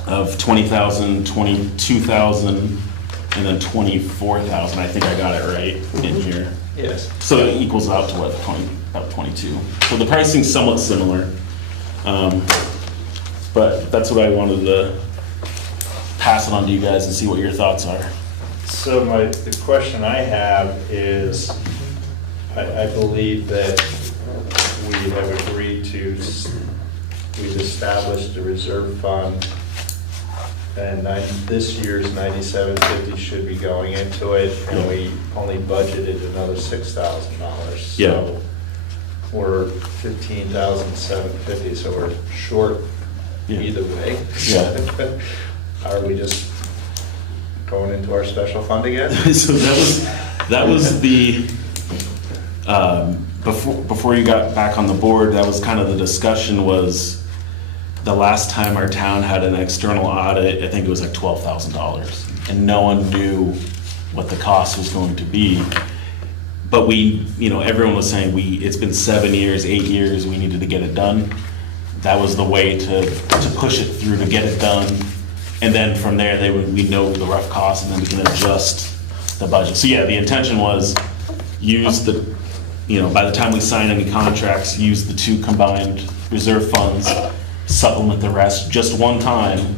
of $20,000, $22,000, and then $24,000. I think I got it right in here. Yes. So it equals out to what, about 22. So the pricing's somewhat similar. But that's what I wanted to pass it on to you guys and see what your thoughts are. So the question I have is, I believe that we have agreed to, we've established a reserve fund, and this year's 9750 should be going into it, and we only budgeted another $6,000. Yeah. So we're 15,750, so we're short either way. Yeah. Are we just going into our special fund again? So that was the, before you got back on the board, that was kind of the discussion, was the last time our town had an external audit, I think it was like $12,000. And no one knew what the cost was going to be. But everyone was saying, it's been 7 years, 8 years, we needed to get it done. That was the way to push it through, to get it done. And then from there, we know the rough cost, and then we can adjust the budget. So yeah, the intention was use by the time we sign any contracts, use the 2 combined reserve funds, supplement the rest just one time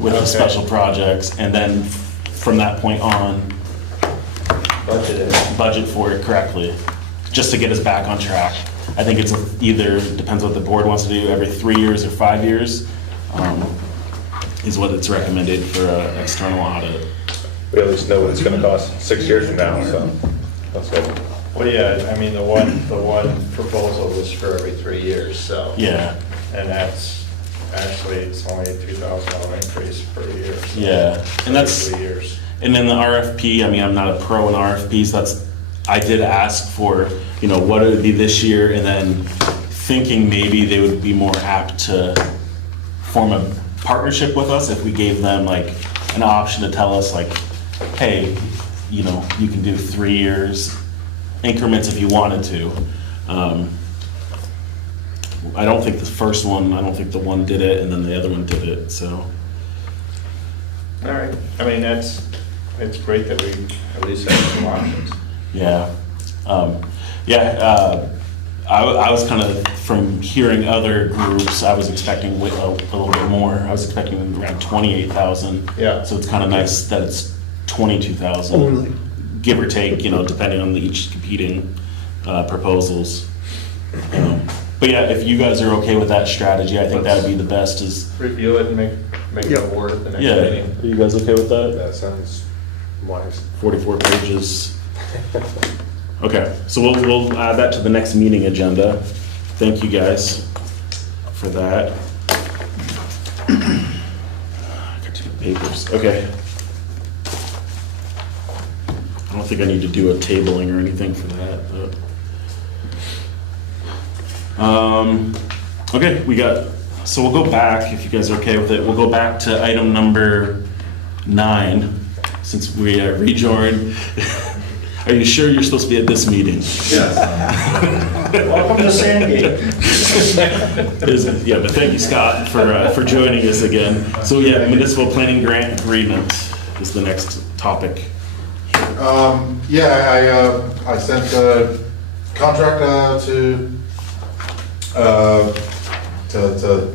with the special projects, and then from that point on, budget for it correctly, just to get us back on track. I think it's either, depends what the board wants to do, every 3 years or 5 years. Is what it's recommended for an external audit. We at least know what it's gonna cost 6 years from now, so that's good. Well, yeah, I mean, the one proposal was for every 3 years, so. Yeah. And it's only a $2,000 increase per year. So Yeah, and that's, 3 years. and then the RFP, I'm not a pro in RFPs, I did ask for, what it would be this year, and then thinking maybe they would be more apt to form a partnership with us if we gave them like an option to tell us like, hey, you can do 3 years increments if you wanted to. I don't think the one did it, and then the other one did it, so. All right, I mean, it's great that we at least have some options. Yeah. I was kind of, from hearing other groups, I was expecting a little bit more. I was expecting around 28,000. Yeah. So it's kind of nice that it's 22,000. Only. Give or take, depending on each competing proposals. But yeah, if you guys are okay with that strategy, I think that would be the best is. Review it and make an award at the next Yeah, meeting. are you guys okay with that? That sounds wise. 44 pages. Okay, so we'll add that to the next meeting agenda. Thank you guys for that. Got two papers, okay. I don't think I need to do a tabling or anything for that, but. Okay, we got So we'll go back, if you guys are okay with it, we'll go back to item number 9, since we rejoined. Are you sure you're supposed to be at this meeting? Yes. Welcome to Sandgate. Yeah, but thank you, Scott, for joining us again. So yeah, municipal planning grant agreement is the next topic. Yeah, I sent a contract to you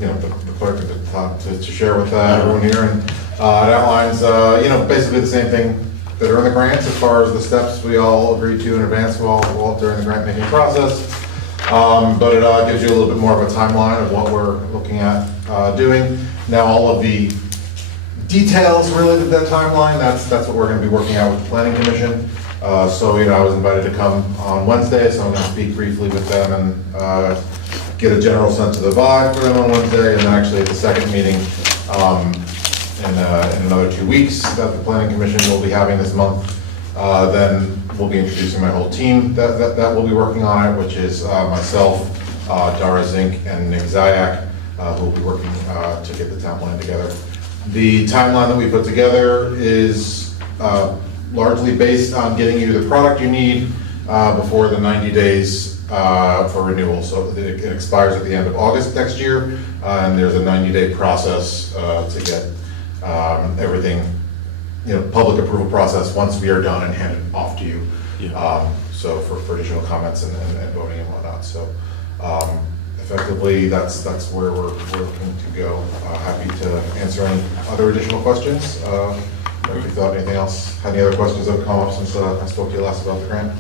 know, the clerk at the top to share with everyone here, and it outlines, you know, basically the same thing that are in the grants as far as the steps we all agreed to in advance while during the grant making process. But it gives you a little bit more of a timeline of what we're looking at doing. Now, all of the details related to that timeline, that's what we're going to be working out with the Planning Commission. So, you know, I was invited to come on Wednesday, so I'm going to speak briefly with them and get a general sense of the vibe for them on Wednesday, and then actually at the second meeting in another 2 weeks that the Planning Commission will be having this month, then we'll be introducing my whole team that will be working on it, which is myself, Dara Zink, and Nick Zayak, who will be working to get the town plan together. The timeline that we put together is largely based on getting you the product you need before the 90 days for renewal. So it expires at the end of August next year, and there's a 90-day process to get everything, you know, public approval process once we are done and handed off to you. Yeah. So for additional comments and voting and whatnot. So effectively, that's where we're looking to go. Happy to answer any other additional questions. If you thought anything else, had any other questions that have come up since I spoke to you last about the grant.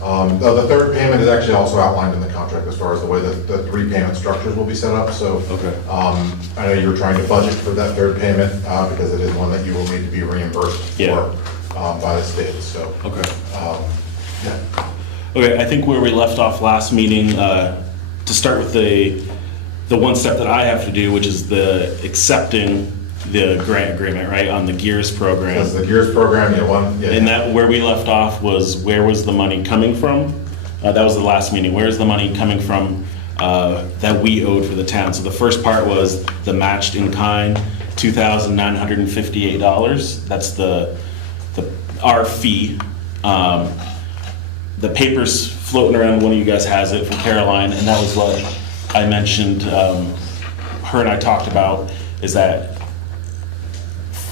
The third payment is actually also outlined in the contract as far as the way that the 3 payment structures will be set up. So Okay. I know you were trying to budget for that third payment because it is one that you will need to be reimbursed Yeah. for by the state. So Okay. yeah. Okay, I think where we left off last meeting, to start with the one step that I have to do, which is the accepting the grant agreement, right, on the GEARS program. That's the GEARS program, And that, where we left off was, where was the money coming from? That was the last meeting. Where's the money coming from that we owed for the town? So the first part was the matched in kind, $2,958. That's our fee. The paper's floating around, one of you guys has it, from Caroline, and that was what I mentioned, her and I talked about, is that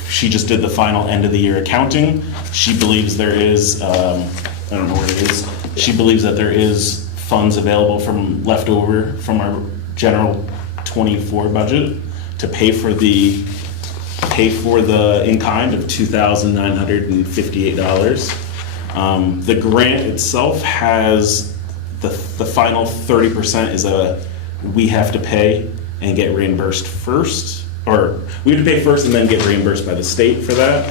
she just did the final end of the year accounting. She believes there is, I don't know what it is, she believes that there is funds available from leftover from our general 24 budget to pay for the in-kind of $2,958. The grant itself has the final 30% is we have to pay and get reimbursed first, or we have to pay first and then get reimbursed by the state for that.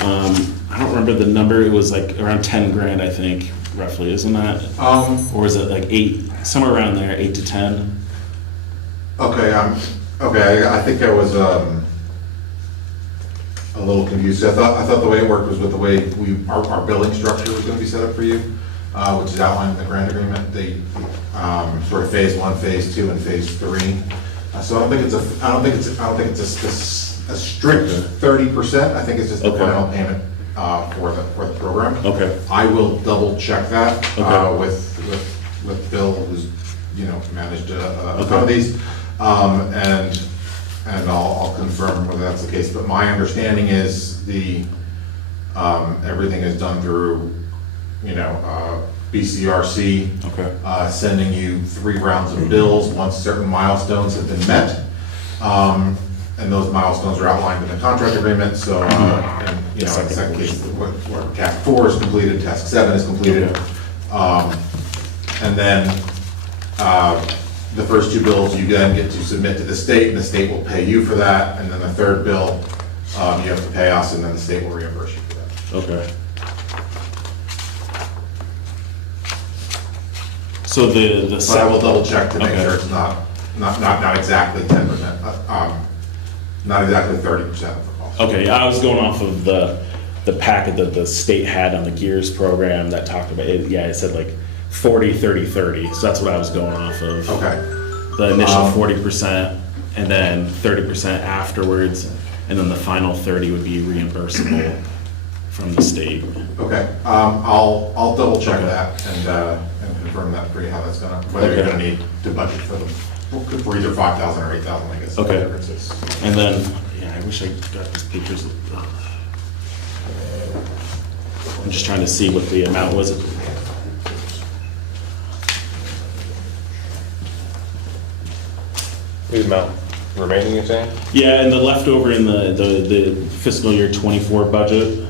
I don't remember the number. It was like around 10 grand, I think, roughly, isn't that? Or is it like 8, somewhere around there, 8 to 10? Okay, okay. I think I was a little confused. I thought the way it worked was with the way our billing structure was going to be set up for you, which is outlined in the grant agreement. The sort of phase 1, phase 2, and phase 3. So I don't think it's a strict 30%. I think it's just the Okay. final payment for the program. Okay. I will double check that Okay. with Bill, who's managed a ton of these, and I'll confirm whether that's the case. But my understanding is everything is done through BCRC, Okay. sending you 3 rounds of bills once certain milestones have been met. And those milestones are outlined in the contract agreement. So, in the second case, where task 4 is completed, task 7 is completed. And then the first 2 bills you then get to submit to the state, and the state will pay you for that. And then the third bill, you have to pay us, and then the state will reimburse you for that. Okay. So the But I will double check to make Okay. sure it's not exactly 10%, not exactly 30% of the cost. Okay, yeah, I was going off of the packet that the state had on the GEARS program that talked about it. Yeah, it said like 40, 30, 30. So that's what I was going off of. Okay. The initial 40%, and then 30% afterwards, and then the final 30 would be reimbursable from the state. Okay, I'll double check Okay. that and confirm that for you, how that's gonna, whether you're Okay. gonna need to budget for them, for either 5,000 or 8,000, I guess. the Okay. difference is. And then, yeah, I wish I got these pictures. I'm just trying to see what the amount was. The amount remaining, you're saying? Yeah, and the leftover in the fiscal year '24 budget.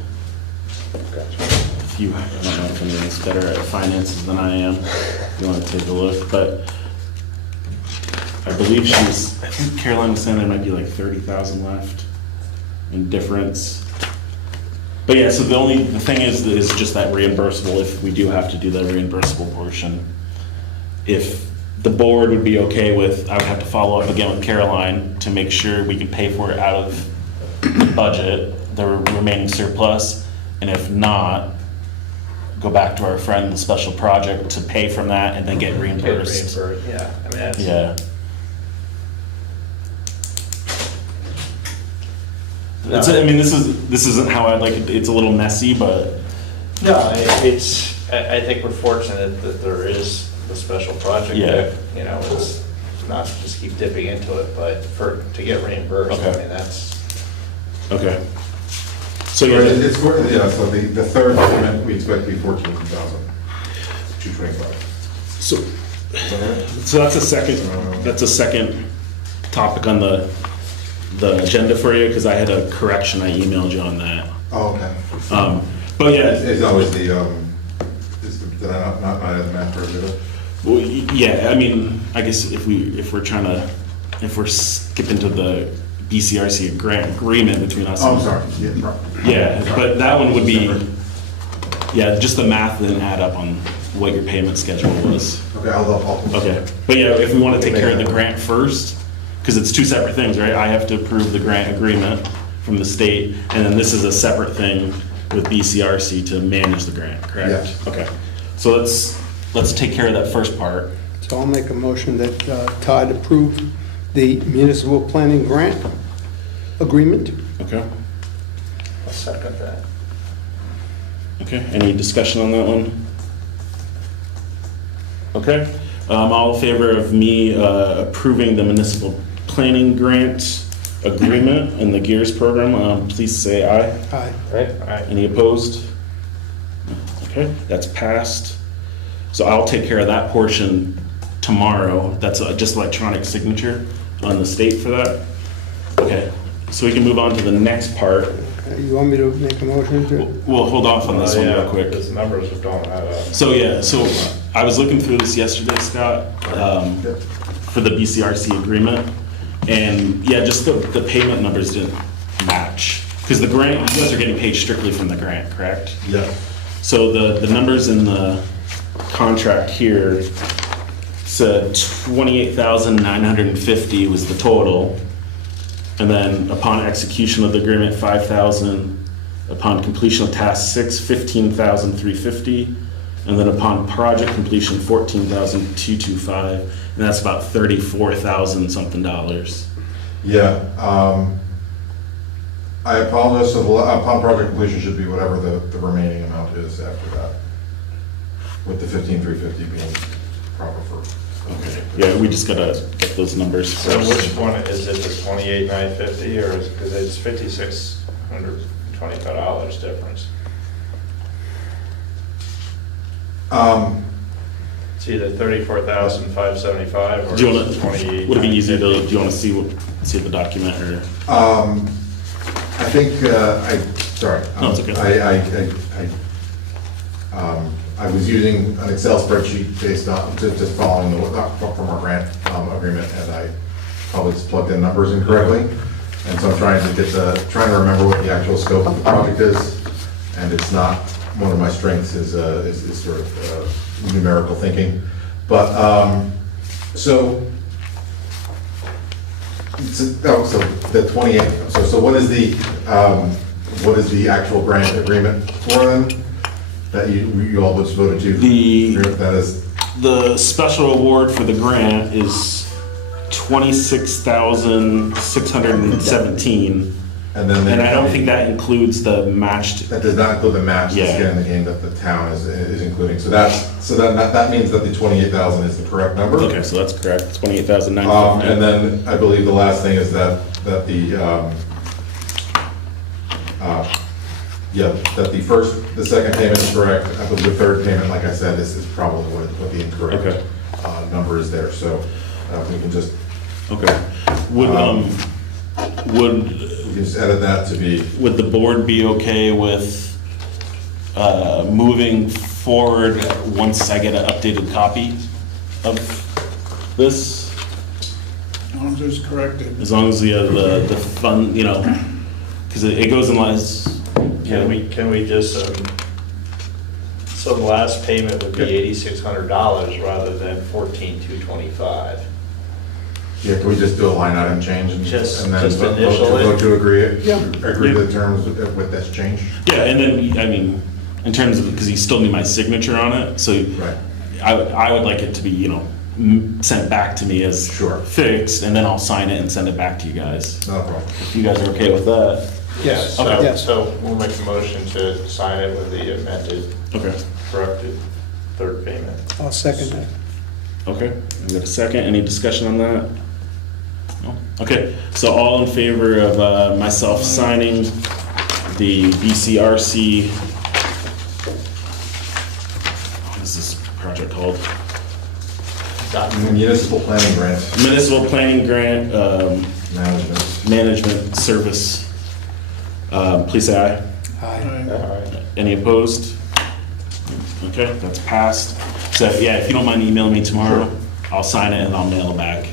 Gotcha. If you, I don't know if anyone's better at finances than I am, if you want to take a look, but I believe I think Caroline was saying there might be like 30,000 left in difference. But yeah, so the thing is just that reimbursable, if we do have to do the reimbursable portion. If the board would be okay with, I would have to follow up again with Caroline to make sure we can pay for it out of the budget, the remaining surplus, and if not, go back to our friend, the special project, to pay from that and then get reimbursed. Yeah, I mean, that's. Yeah. I mean, this isn't how I'd like it. It's a little messy, but No, I think we're fortunate that there is the special project. Yeah. That, you know, it's not to just keep dipping into it, but to get reimbursed, I Okay. mean, that's. okay. So So yeah, it's, yeah, so the third payment, we expect to be 14,225. so that's a second topic on the agenda for you, because I had a correction. I emailed you on that. Oh, okay. But yeah, It's always did I not have the math version of it? well, yeah. I mean, I guess if we're skipping to the BCRC grant agreement between us. Oh, I'm and- sorry. Yeah, right. Yeah, but that one would be, yeah, just the math didn't add up on what your payment schedule was. Okay, I'll. Okay, but yeah, if we want to take care of the grant first, because it's two separate things, right? I have to approve the grant agreement from the state, and then this is a separate thing with BCRC to manage the grant, correct? Yes. Okay, so let's take care of that first part. So I'll make a motion that Todd approve the municipal planning grant agreement. Okay, I'll second that. okay, any discussion on that one? Okay, all in favor of me approving the municipal planning grant agreement and the GEARS program, please say aye. Aye. Right? All right. Any opposed? Okay, that's passed. So I'll take care of that portion tomorrow. That's just electronic signature on the state for that. Okay, so we can move on to the next part. You want me to make a motion to? We'll hold off on this one Yeah, real quick. Because numbers are don't add up. So yeah, so I was looking through this yesterday, Scott, for the BCRC agreement. And yeah, just the payment numbers didn't match. Because the grant, you guys are getting paid strictly from the grant, correct? Yeah. So the numbers in the contract here said 28,950 was the total. And then upon execution of the agreement, 5,000. Upon completion of task 6, 15,350. And then upon project completion, 14,225. And that's about 34,000 something dollars. Yeah, I apologize, so upon project completion should be whatever the remaining amount is after that, with the 15,350 being proper for. Okay. Yeah, we just gotta get those numbers So first. which one, is it the 28,950 or is, because it's $5,625 difference? It's either 34,575 or Do you wanna, 28. would it be easier to, do you wanna see the document or? I think, sorry. No, it's okay. I was using an Excel spreadsheet based on, just following from our grant agreement, and I probably just plugged in numbers incorrectly. And so I'm trying to remember what the actual scope of the project is, and it's not, one of my strengths is sort of numerical thinking. But, so the 28, so what is the actual grant agreement for them that you all just voted to? The- That is, The special award for the grant is $26,617. And then. And I don't think that includes the matched, That does not include the match, the Yeah. skin in the game that the town is including. So that means that the 28,000 is the correct number. okay, so that's correct, And 28,950. then I believe the last thing is that the second payment is correct. I believe the third payment, like I said, is probably what the Okay. incorrect number is there. So we can just Okay. Would, would, we can just edit that to be, would the board be okay with moving forward once I get an updated copy of this? As long as it's corrected. As long as the fund, you know, because it goes in lines. Can we just, so the last payment would be $8,600 rather than $14,225. yeah, can we just do a line item change? And Just then initial it? vote to agree Yeah. agree to the terms with this change? Yeah, and then, I mean, in terms of, because he still need my signature on it, so Right. I would like it to be, you know, sent back to me as Sure. fixed, and then I'll sign it and send it back to you guys. Not a problem. If you guys are okay with that. Yes, Okay. Yes. so we'll make a motion to sign it with the amended, Okay. corrected third payment. I'll second that. Okay, we got a second. Any discussion on that? No? Okay, so all in favor of myself signing the BCRC, what is this project called? Municipal planning grant Municipal Planning Grant management. Management Service. Please say aye. Aye. Any opposed? Okay, that's passed. So, yeah, if you don't mind emailing me tomorrow, I'll sign it and I'll mail it back.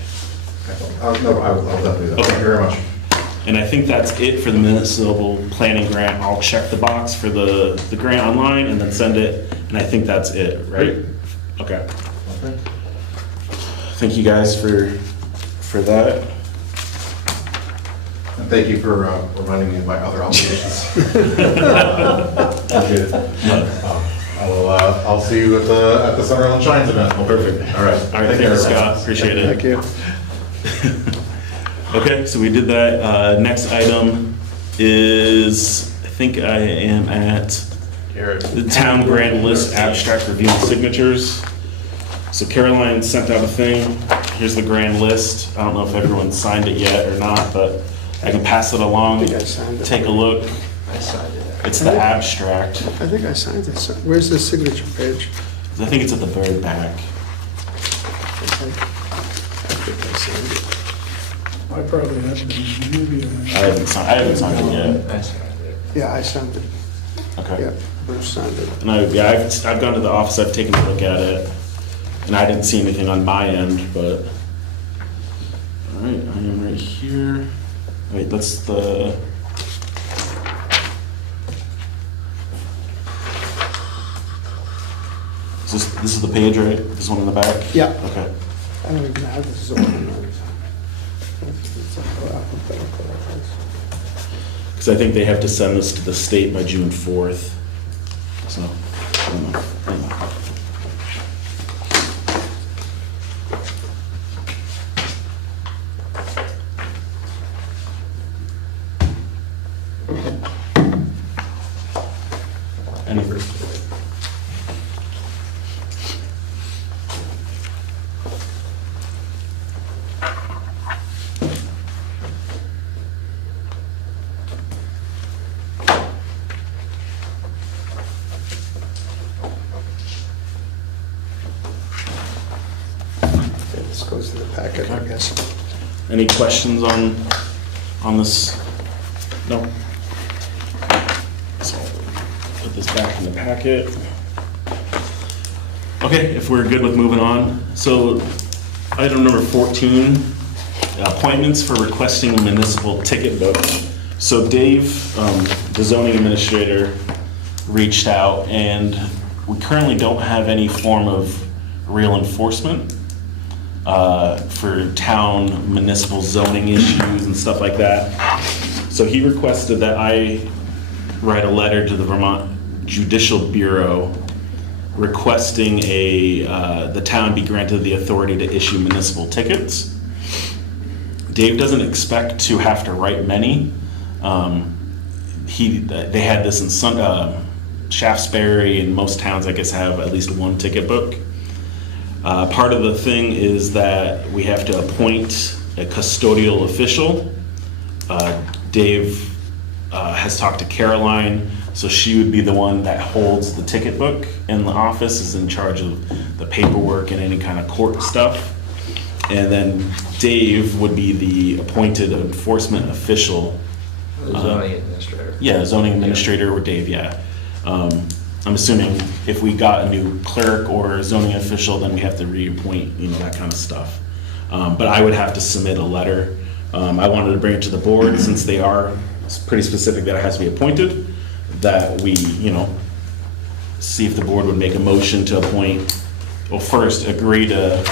No, I'll definitely do that. Okay. Thank you very much. And I think that's it for the municipal planning grant. I'll check the box for the grant online and then send it, and I think that's it, right? Okay. Okay. Thank you guys for that. And thank you for reminding me of my other obligations. Thank you. I'll see you at the Sunderland Shines event. Perfect. All right. All right, thank you, Scott. Appreciate it. Thank you. Okay, so we did that. Next item is, I think I am at the town grant list abstract review and signatures. So Caroline sent out a thing. Here's the grand list. I don't know if everyone signed it yet or not, but I can pass it along. I think I signed it. Take a look. I signed it. It's the abstract. I think I signed it. Where's the signature page? I think it's at the very back. I think I signed it. I probably have to, maybe I haven't signed it yet. I signed it. Yeah, I signed it. Okay. Yeah, Bruce signed it. And I've gone to the office, I've taken a look at it, and I didn't see anything on my end, but, all right, I am right here. Wait, that's the, this is the page, right? This one in the back? Yeah. Okay. I don't even have this on. It's alphabetical, I think. Because I think they have to send this to the state by June 4th. So, I don't know. Any Okay, this goes in the packet, I guess. Any questions on this? No? So, put this back in the packet. Okay, if we're good with moving on. So, item number 14, appointments for requesting a municipal ticket book. So Dave, the zoning administrator, reached out, and we currently don't have any form of real enforcement for town municipal zoning issues and stuff like that. So he requested that I write a letter to the Vermont Judicial Bureau requesting the town be granted the authority to issue municipal tickets. Dave doesn't expect to have to write many. They had this in Shaftesbury, and most towns, I guess, have at least one ticket book. Part of the thing is that we have to appoint a custodial official. Dave has talked to Caroline, so she would be the one that holds the ticket book in the office, is in charge of the paperwork and any kind of court stuff. And then Dave would be the appointed enforcement official. Zoning administrator. Yeah, zoning administrator or Dave, yeah. I'm assuming if we got a new clerk or zoning official, then we have to reappoint, that kind of stuff. But I would have to submit a letter. I wanted to bring it to the board since they are pretty specific that it has to be appointed, that we, see if the board would make a motion to appoint, well, first agree to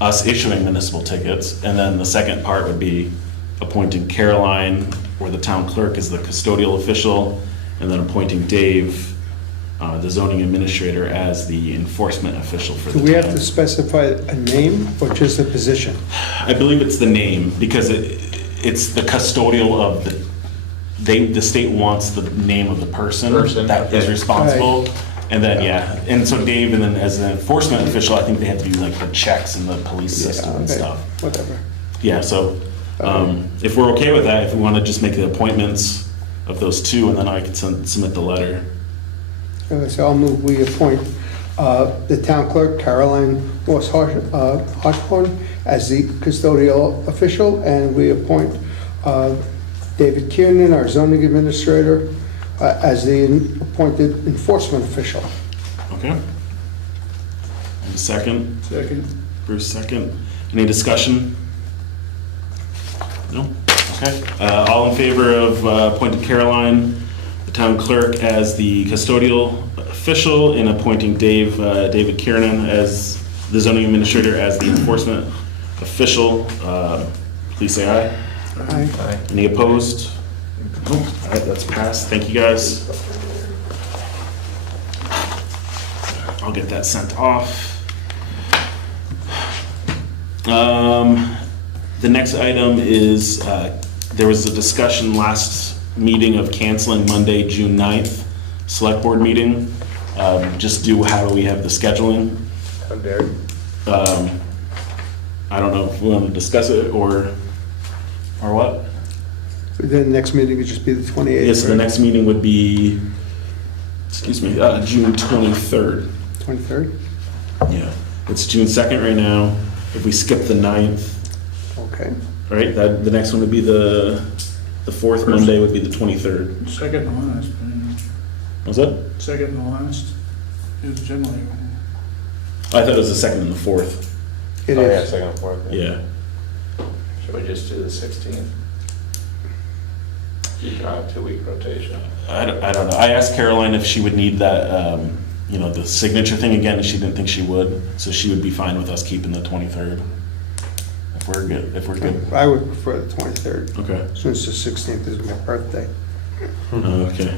us issuing municipal tickets, and then the second part would be appointing Caroline or the town clerk as the custodial official, and then appointing Dave, the zoning administrator, as the enforcement official for the Do town. we have to specify a name or just a position? I believe it's the name, because it's the custodial of the state wants the name of the person that is okay. responsible. And then, and so Dave, and then as an enforcement official, I think they have to do like the checks and the police system and Okay, stuff. Whatever. Yeah, so if we're okay with that, if we want to just make the appointments of those two, and then I can submit the letter. So I'll move we appoint the town clerk, Caroline Ross Hodgborn, as the custodial official, and we appoint David Kiernan, our zoning administrator, as the appointed enforcement official. Okay? And second? Second. Bruce, second. Any discussion? No? Okay. All in favor of appointing Caroline, the town clerk, as the custodial official, and appointing David Kiernan as the zoning administrator as the enforcement official, please say aye. Aye. Any opposed? No. All right, that's passed. Thank you, guys. I'll get that sent off. The next item is, there was a discussion last meeting of canceling Monday, June 9th, select board meeting. Just how do we have the scheduling? How dare you. I don't know if we want to discuss it or what? Then the next meeting would just be the 28th. Yes, the right? next meeting would be, June 23rd. 23rd? Yeah, it's June 2nd right now. If we skip the 9th, Okay. right, the next one would be the fourth Monday would be the 23rd. Second and last. Was that? Second and last is generally. I thought it was the second and the fourth. It Oh, yeah, is. second and fourth. Yeah. Should we just do the 16th? You can have a 2-week rotation. I don't know. I asked Caroline if she would need that, the signature thing again, and she didn't think she would. So she would be fine with us keeping the 23rd. If we're good. I would prefer the 23rd, Okay. since the 16th is my birthday. Okay.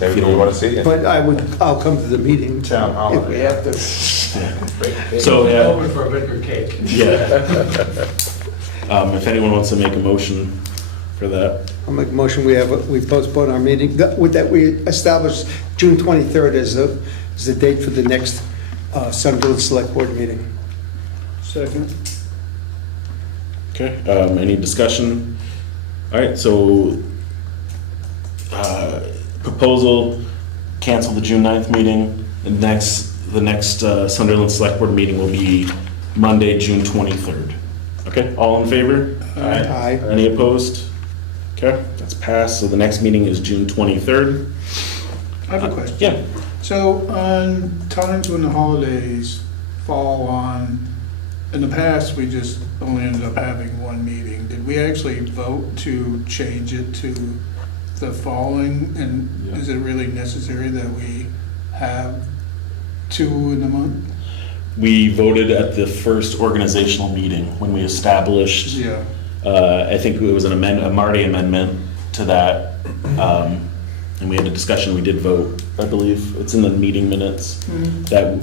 Maybe we want to see you. But I'll come to the meeting. Town If we holiday. have to. So, yeah. Open for a bigger cake. Yeah. If anyone wants to make a motion for that. I'll make a motion, we postpone our meeting, that we establish June 23rd as the date for the next Sunderland Select Board meeting. Second. Okay, any discussion? All right, so, proposal, cancel the June 9th meeting. The next Sunderland Select Board meeting will be Monday, June 23rd. Okay, all in favor? Aye. Any opposed? Okay, that's passed, so the next meeting is June 23rd. I have a question. Yeah. So on times when the holidays fall on, in the past, we just only ended up having one meeting. Did we actually vote to change it to the following? And is it really necessary that we have 2 in a month? We voted at the first organizational meeting when we established. Yeah. I think it was a Marty amendment to that, and we had a discussion, we did vote, I believe, it's in the meeting minutes, that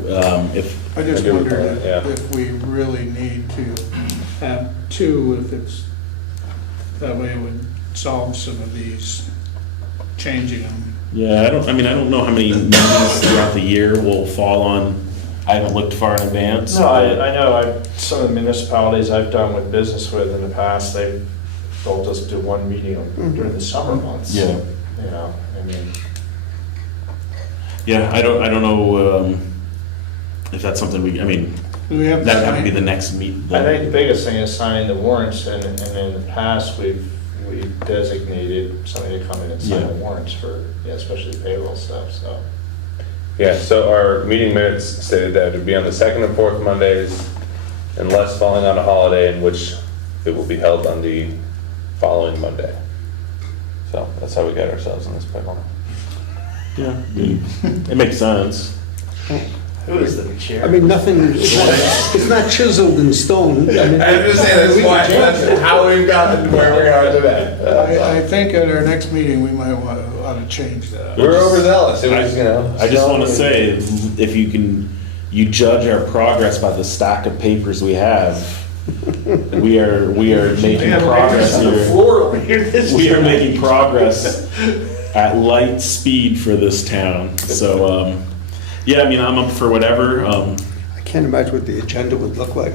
if, I just I do wondered recall that, yeah. if we really need to have two if it's, that way it would solve some of these, changing them. Yeah, I don't know how many meetings throughout the year will fall on, I haven't looked far in advance. No, but- I know, some of the municipalities I've done with business with in the past, they've told us to do one meeting during the summer months. Yeah. You know, I mean, Yeah, I don't know, if that's something we, Do we have to that would be sign- the next meet. I think the biggest thing is signing the warrants, and in the past, we've designated somebody to come in and sign Yeah. the warrants for, especially payroll stuff, so. Yeah, so our meeting minutes stated that it would be on the second and fourth Mondays, unless falling on a holiday, in which it will be held on the following Monday. So that's how we got ourselves in this pickle. Yeah, it makes sense. Who is the chair? I mean, nothing, it's not chiseled in stone. I mean, I'm just saying, that's how we've gotten where we are today. I think at our next meeting, we might want to change that. We're overzealous, it was, I just want to say, if you judge our progress by the stack of papers we have, we are making progress here. floor over here this We are making progress at light speed for this town. So, yeah, I'm up for whatever. I can't imagine what the agenda would look like.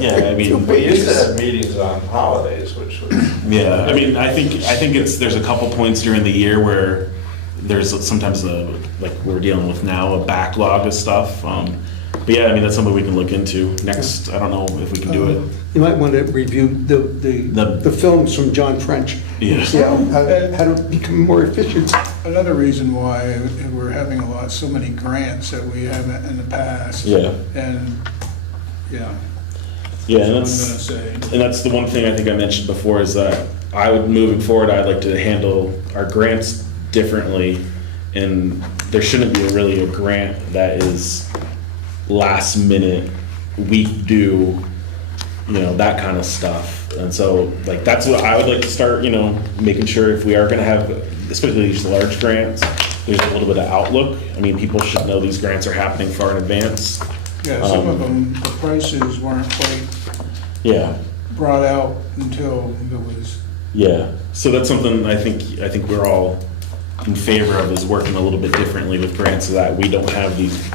Yeah, We used to have meetings on holidays, which was. Yeah, I think there's a couple points during the year where there's sometimes like we're dealing with now, a backlog of stuff. But yeah, that's something we can look into next. I don't know if we can do it. You might want to review the films from John French. Yeah. See how to become more efficient. Another reason why we're having so many grants that we haven't in the past. Yeah. And, yeah. Yeah, and That's what I'm gonna say. and that's the one thing I think I mentioned before is that moving forward, I'd like to handle our grants differently, and there shouldn't be really a grant that is last minute, week due, that kind of stuff. And so, that's what I would like to start, making sure if we are gonna have, especially these large grants, there's a little bit of outlook. People should know these grants are happening far in advance. Yeah, some of them, the prices weren't quite Yeah, brought out until it was, yeah. So that's something I think we're all in favor of, is working a little bit differently with grants so that we don't have these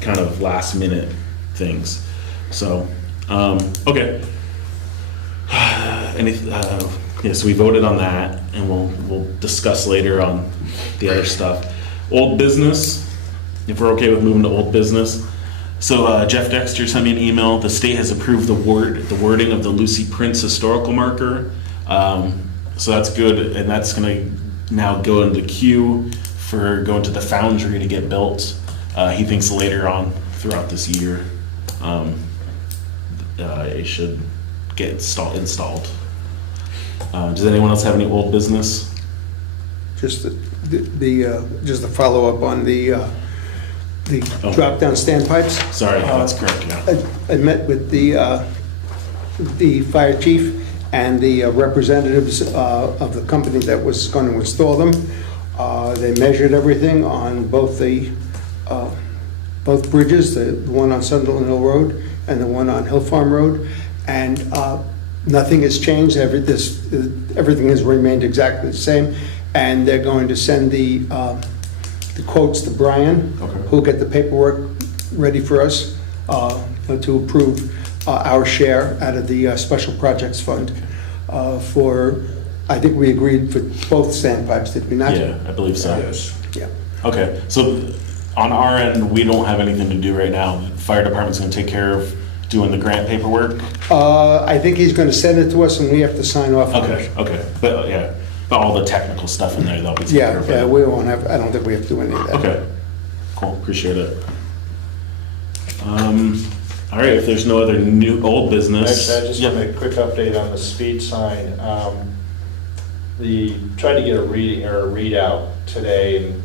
kind of last minute things. So, okay. So we voted on that, and we'll discuss later on the other stuff. Old business, if we're okay with moving to old business. So Jeff Dexter sent me an email. The state has approved the wording of the Lucy Prince historical marker. So that's good, and that's gonna now go into queue for going to the foundry to get built. He thinks later on throughout this year, it should get installed. Does anyone else have any old business? Just just the follow-up on the Oh. drop-down standpipes. Sorry, that's correct, yeah. I met with the fire chief and the representatives of the company that was going to install them. They measured everything on both bridges, the one on Sunderland Hill Road and the one on Hill Farm Road, and nothing has changed. Everything has remained exactly the same, and they're going to send the quotes to Brian, Okay. who'll get the paperwork ready for us to approve our share out of the Special Projects Fund for, I think we agreed for both sandpipes, did we not? Yeah, I believe so. yes. Yeah. Okay, so on our end, we don't have anything to do right now. The fire department's gonna take care of doing the grant paperwork? I think he's going to send it to us and we have to sign off on Okay, it. okay, but yeah, but all the technical stuff in there, they'll be taking care of Yeah, it. we won't have, I don't think we have to do any of that. Okay, cool, appreciate it. All right, if there's no other old business. Actually, I just Yeah. want to make a quick update on the speed sign. Tried to get a reading or a readout today, and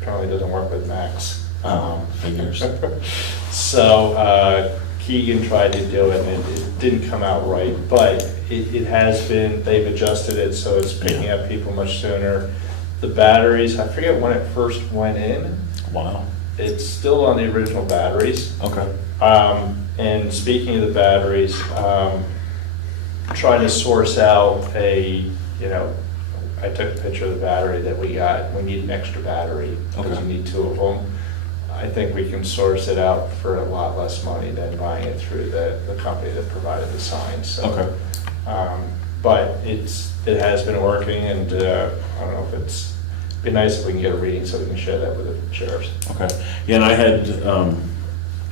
apparently doesn't work with Max. Figures. So Keegan tried to do it, and it didn't come out right, but it has been, they've adjusted it, so it's picking up people much sooner. The batteries, I forget when it first went in, Wow. It's still on the original batteries. Okay. And speaking of the batteries, trying to source out I took a picture of the battery that we got. We need an extra battery because Okay. we need 2 of them. I think we can source it out for a lot less money than buying it through the company that provided the sign, so. Okay. But it has been working, and I don't know if it'd be nice if we can get a reading so we can share that with the sheriffs. Okay. Yeah, and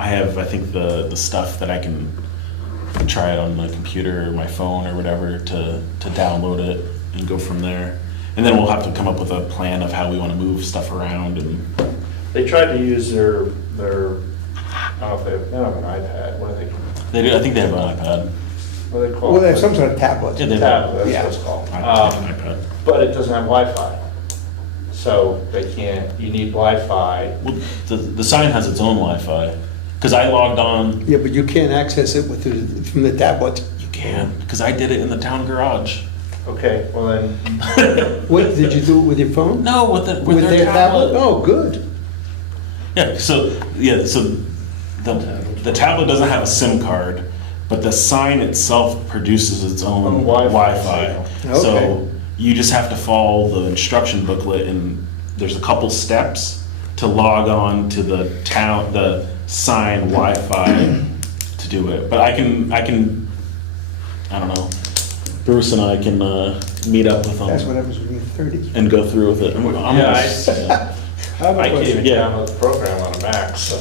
I have, I think, the stuff that I can try it on the computer or my phone or whatever to download it and go from there. And then we'll have to come up with a plan of how we want to move stuff around and. They tried to use their I don't know if they have an iPad, what do They do, I think they have an iPad. what do they call it? Well, they have some sort of tablet. Yeah, they have Tablet, Yeah. that's what it's an called. iPad. But it doesn't have Wi-Fi. So they can't, you need Wi-Fi. Well, the sign has its own Wi-Fi, because I logged on. Yeah, but you can't access it from the tablet. You can, because I did it in the town garage. Okay, well then, What, did you do it with your phone? No, with With their tablet. Oh, good. Yeah, so the tablet doesn't have a SIM card, but the sign itself produces its own Own Wi-Fi Wi-Fi. signal. So Okay. you just have to follow the instruction booklet, and there's a couple steps to log on to the sign Wi-Fi to do it. But I don't know, Bruce and I can meet up with That's them what happens when you're 30. and go through with it. I'm almost- yeah. I have a I can't question. even download the program on a Mac, so.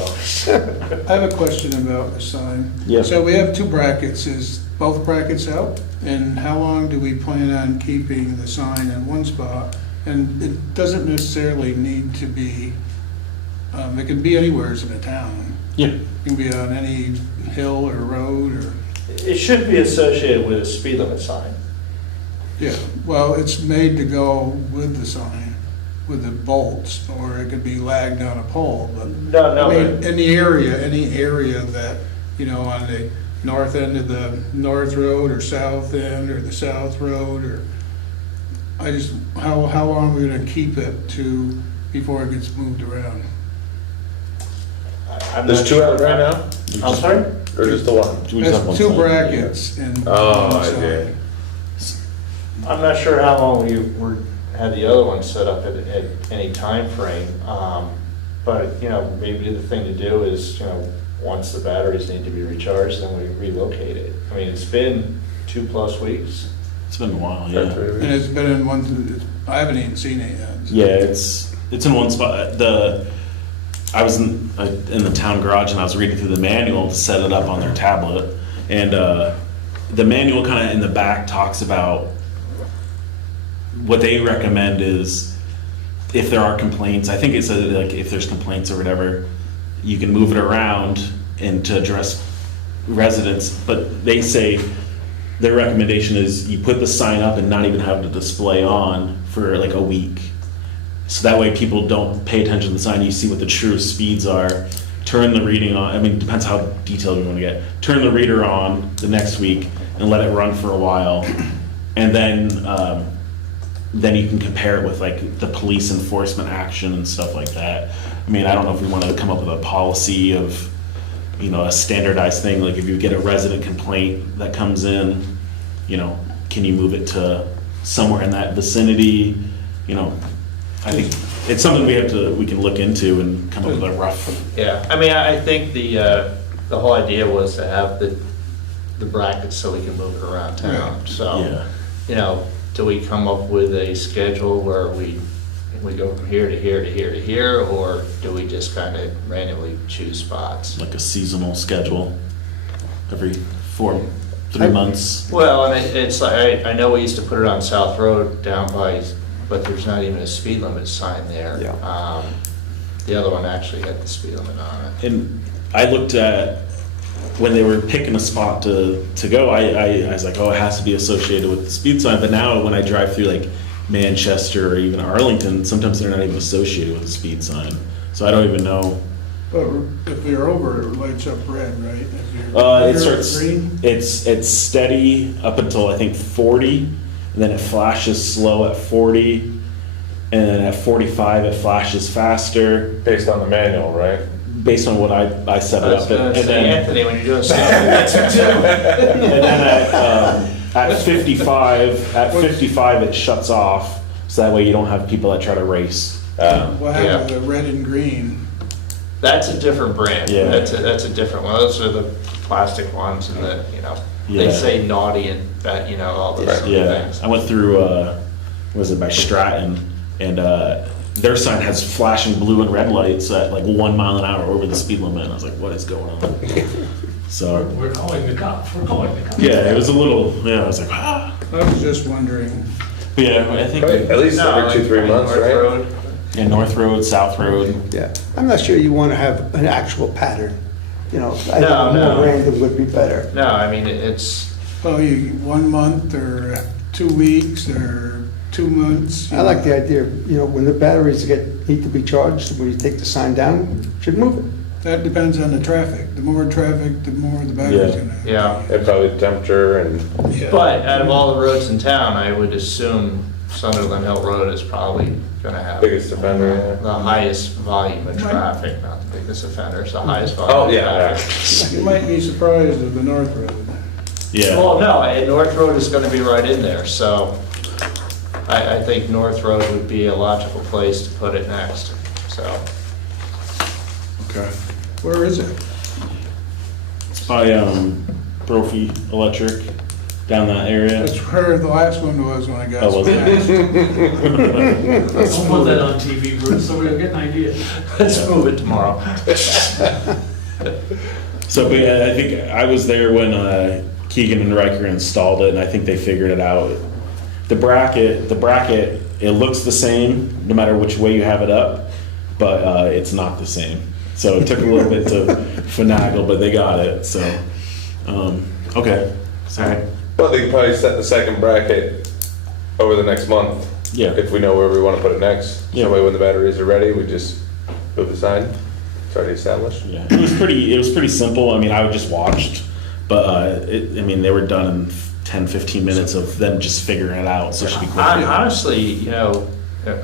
I have a question about the sign. Yeah. So we have 2 brackets, is both brackets out? And how long do we plan on keeping the sign in one spot? And it doesn't necessarily need to be, it can be anywhere in the town. Yeah. It can be on any hill or road or, It should be associated with a speed limit sign. yeah, well, it's made to go with the sign, with the bolts, or it could be lagged on a pole, but. No, I mean, but any area that, on the north end of the north road or south end or the south road or, how long are we gonna keep it before it gets moved around? I'm There's not 2 sure. out right now, I'm sorry? or just the 1? We just have one There's 2 sign. brackets and. Oh, one I sign. I'm not sure how long we had the other one set up at any time frame. But, maybe the thing to do is, once the batteries need to be recharged, then we relocate it. I mean, it's been 2+ weeks. It's been a while, yeah. And it's been in one, I haven't even seen it yet. Yeah, it's in one spot. I was in the town garage and I was reading through the manual to set it up on their tablet, and the manual kind of in the back talks about what they recommend is if there are complaints. I think it says like if there's complaints or whatever, you can move it around and to address residents. But they say their recommendation is you put the sign up and not even have the display on for like a week. So that way people don't pay attention to the sign, you see what the true speeds are, turn the reading on, I mean, it depends how detailed you want to get. Turn the reader on the next week and let it run for a while. And then you can compare it with like the police enforcement action and stuff like that. I mean, I don't know if we want to come up with a policy of, a standardized thing, like if you get a resident complaint that comes in, can you move it to somewhere in that vicinity? I think it's something we can look into and come up with a rough. Yeah, I mean, I think the whole idea was to have the brackets so we can move it around town. So, do we come up with a schedule where we go from here to here to here to here, or do we just kind of randomly choose spots? Like a seasonal schedule every 3 months. Well, and it's like, I know we used to put it on South Road down by, but there's not even a speed limit sign there. Yeah. The other one actually had the speed limit on it. And I looked at, when they were picking a spot to go, I was like, oh, it has to be associated with the speed sign. But now when I drive through like Manchester or even Arlington, sometimes they're not even associated with the speed sign. So I don't even know. But if you're over, it lights up red, right? If you're It starts, green? it's steady up until I think 40, and then it flashes slow at 40, and then at 45 it flashes faster, Based on the manual, right? based on what I set it up. And then, Anthony, when you're doing stuff, that's what you do. and then at 55 it shuts off, so that way you don't have people that try to race. What happened to the red and green? That's a different brand. Yeah. That's a different one. Those are the plastic ones and the, they Yeah. say naughty and that, all those sort of Yeah, things. I went through, was it by Stratton, and their sign has flashing blue and red lights at like 1 mile an hour over the speed limit. And I was like, what is going on? So, We're calling the cops, we're calling the cops. yeah, it was a little, I was like, ah. I was just wondering. But yeah, I think, At least No, every 2-3 months, North right? Road. yeah, North Road, South Road. Yeah, I'm not sure you want to have an actual pattern, I No, think no. more random would be better. No, I mean, it's, Oh, you, 1 month or 2 weeks or 2 months? I like the idea, when the batteries need to be charged, when you take the sign down, you should move it. That depends on the traffic. The more traffic, the more the battery's Yeah. gonna. Yeah. And probably temperature and, Yeah. but out of all the roads in town, I would assume Sunderland Hill Road is probably gonna have biggest offender, the highest volume of traffic, not the biggest offender, it's the highest yeah. volume. Oh, of yeah, traffic. You might be surprised at the North Road. Yeah, Well, no, and North Road is gonna be right in there, so I think North Road would be a logical place to put it next, so. okay. Where is it? It's by Brophy Electric, down that area. That's where the last one was when I got. Oh, was it? smashed. Don't put that on TV, Bruce, so we'll get an idea. Let's move it tomorrow. So, but yeah, I think I was there when Keegan and Riker installed it, and I think they figured it out. The bracket, it looks the same no matter which way you have it up, but it's not the same. So it took a little bit to finagle, but they got it. So, okay, sorry. well, they could probably set the second bracket over the next month. Yeah. If we know where we want to put it next. Yeah. That way when the batteries are ready, we just move the sign. It's already established. Yeah, it was pretty simple. I mean, I just watched, but they were done in 10-15 minutes of them just figuring it out. So it should be quick. Honestly,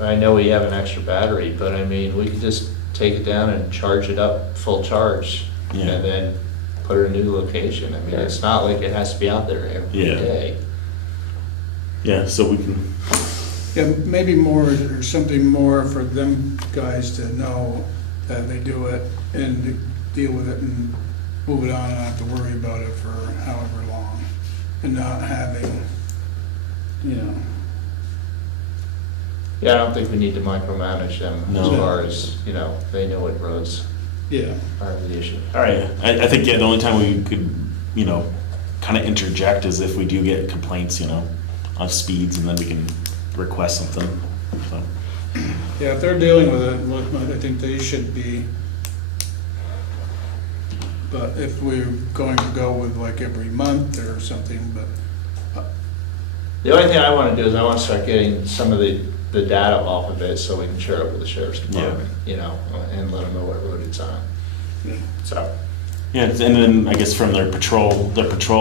I know we have an extra battery, but I mean, we could just take it down and charge it up full charge Yeah. and then put it in a new location. I mean, it's not like it has to be out there every Yeah. day. Yeah, so we can. Yeah, maybe more or something more for them guys to know that they do it and deal with it and move it on and not have to worry about it for however long. And not having, Yeah, I don't think we need to micromanage them as No. far as, they know what roads yeah. are the issue. All right. I think, yeah, the only time we could, kind of interject is if we do get complaints, of speeds, and then we can request something. So, Yeah, if they're dealing with it, look, I think they should be. But if we're going to go with like every month or something, but The only thing I want to do is I want to start getting some of the data off of it so we can share it with the sheriff's department, and let them know what road it's on. yeah. So, yeah, and then I guess from their patrol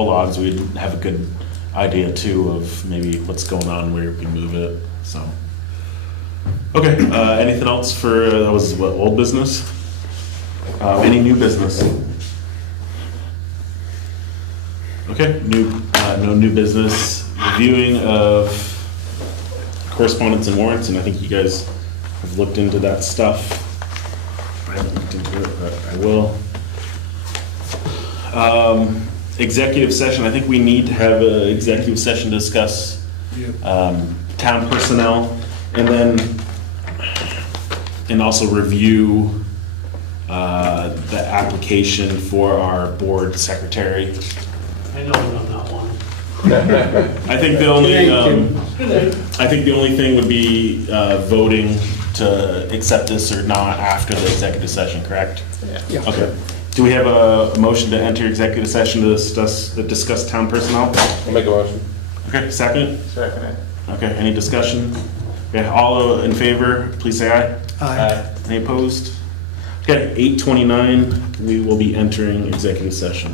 logs, we'd have a good idea too of maybe what's going on, where we can move it. So, okay. Anything else for that was what, old business? Any new business? Okay, no new business. Reviewing of correspondence and warrants, and I think you guys have looked into that stuff. I haven't looked into it, but I will. Executive session, I think we need to have an executive session to discuss town personnel, and also review the application for our board secretary. I know we're on that one. I think the only thing would be voting to accept this or not after the executive session, correct? yeah. Okay. Do we have a motion to enter executive session to discuss town personnel? I'll make a motion. Okay, second? Second it. Okay, any discussion? Okay, all in favor, please say aye. Aye. Any opposed? Okay, 8:29, we will be entering executive session.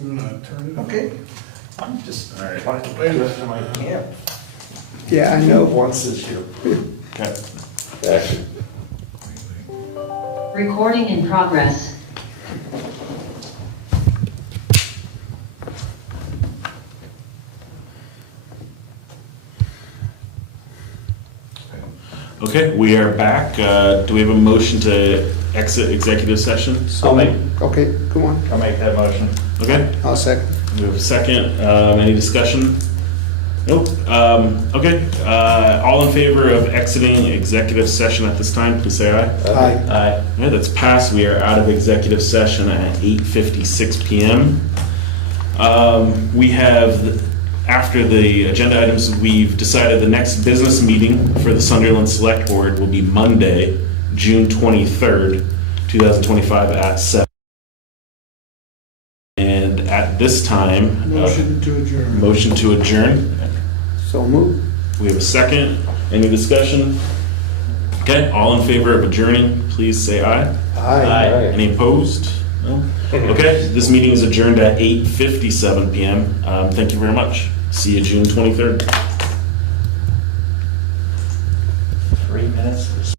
You wanna turn it? Okay. I'm just, All right. trying to play the rest of my camp. Yeah, I know. Once this year. Okay. Recording in progress. Okay, we are back. Do we have a motion to exit executive session? Okay, come on, I'll make that motion. Okay, I'll second. we have a second. Any discussion? Nope. Okay, all in favor of exiting executive session at this time, please say aye. Aye. Aye. Yeah, that's passed. We are out of executive session at 8:56 PM. We have, after the agenda items, we've decided the next business meeting for the Sunderland Select Board will be Monday, June 23rd, 2025 at 7. And at this time, Motion to adjourn. motion to adjourn. So move. We have a second. Any discussion? Okay, all in favor of adjourning, please say aye. Aye. Any opposed? No? Okay, this meeting is adjourned at 8:57 PM. Thank you very much. See you June 23rd. 3 minutes.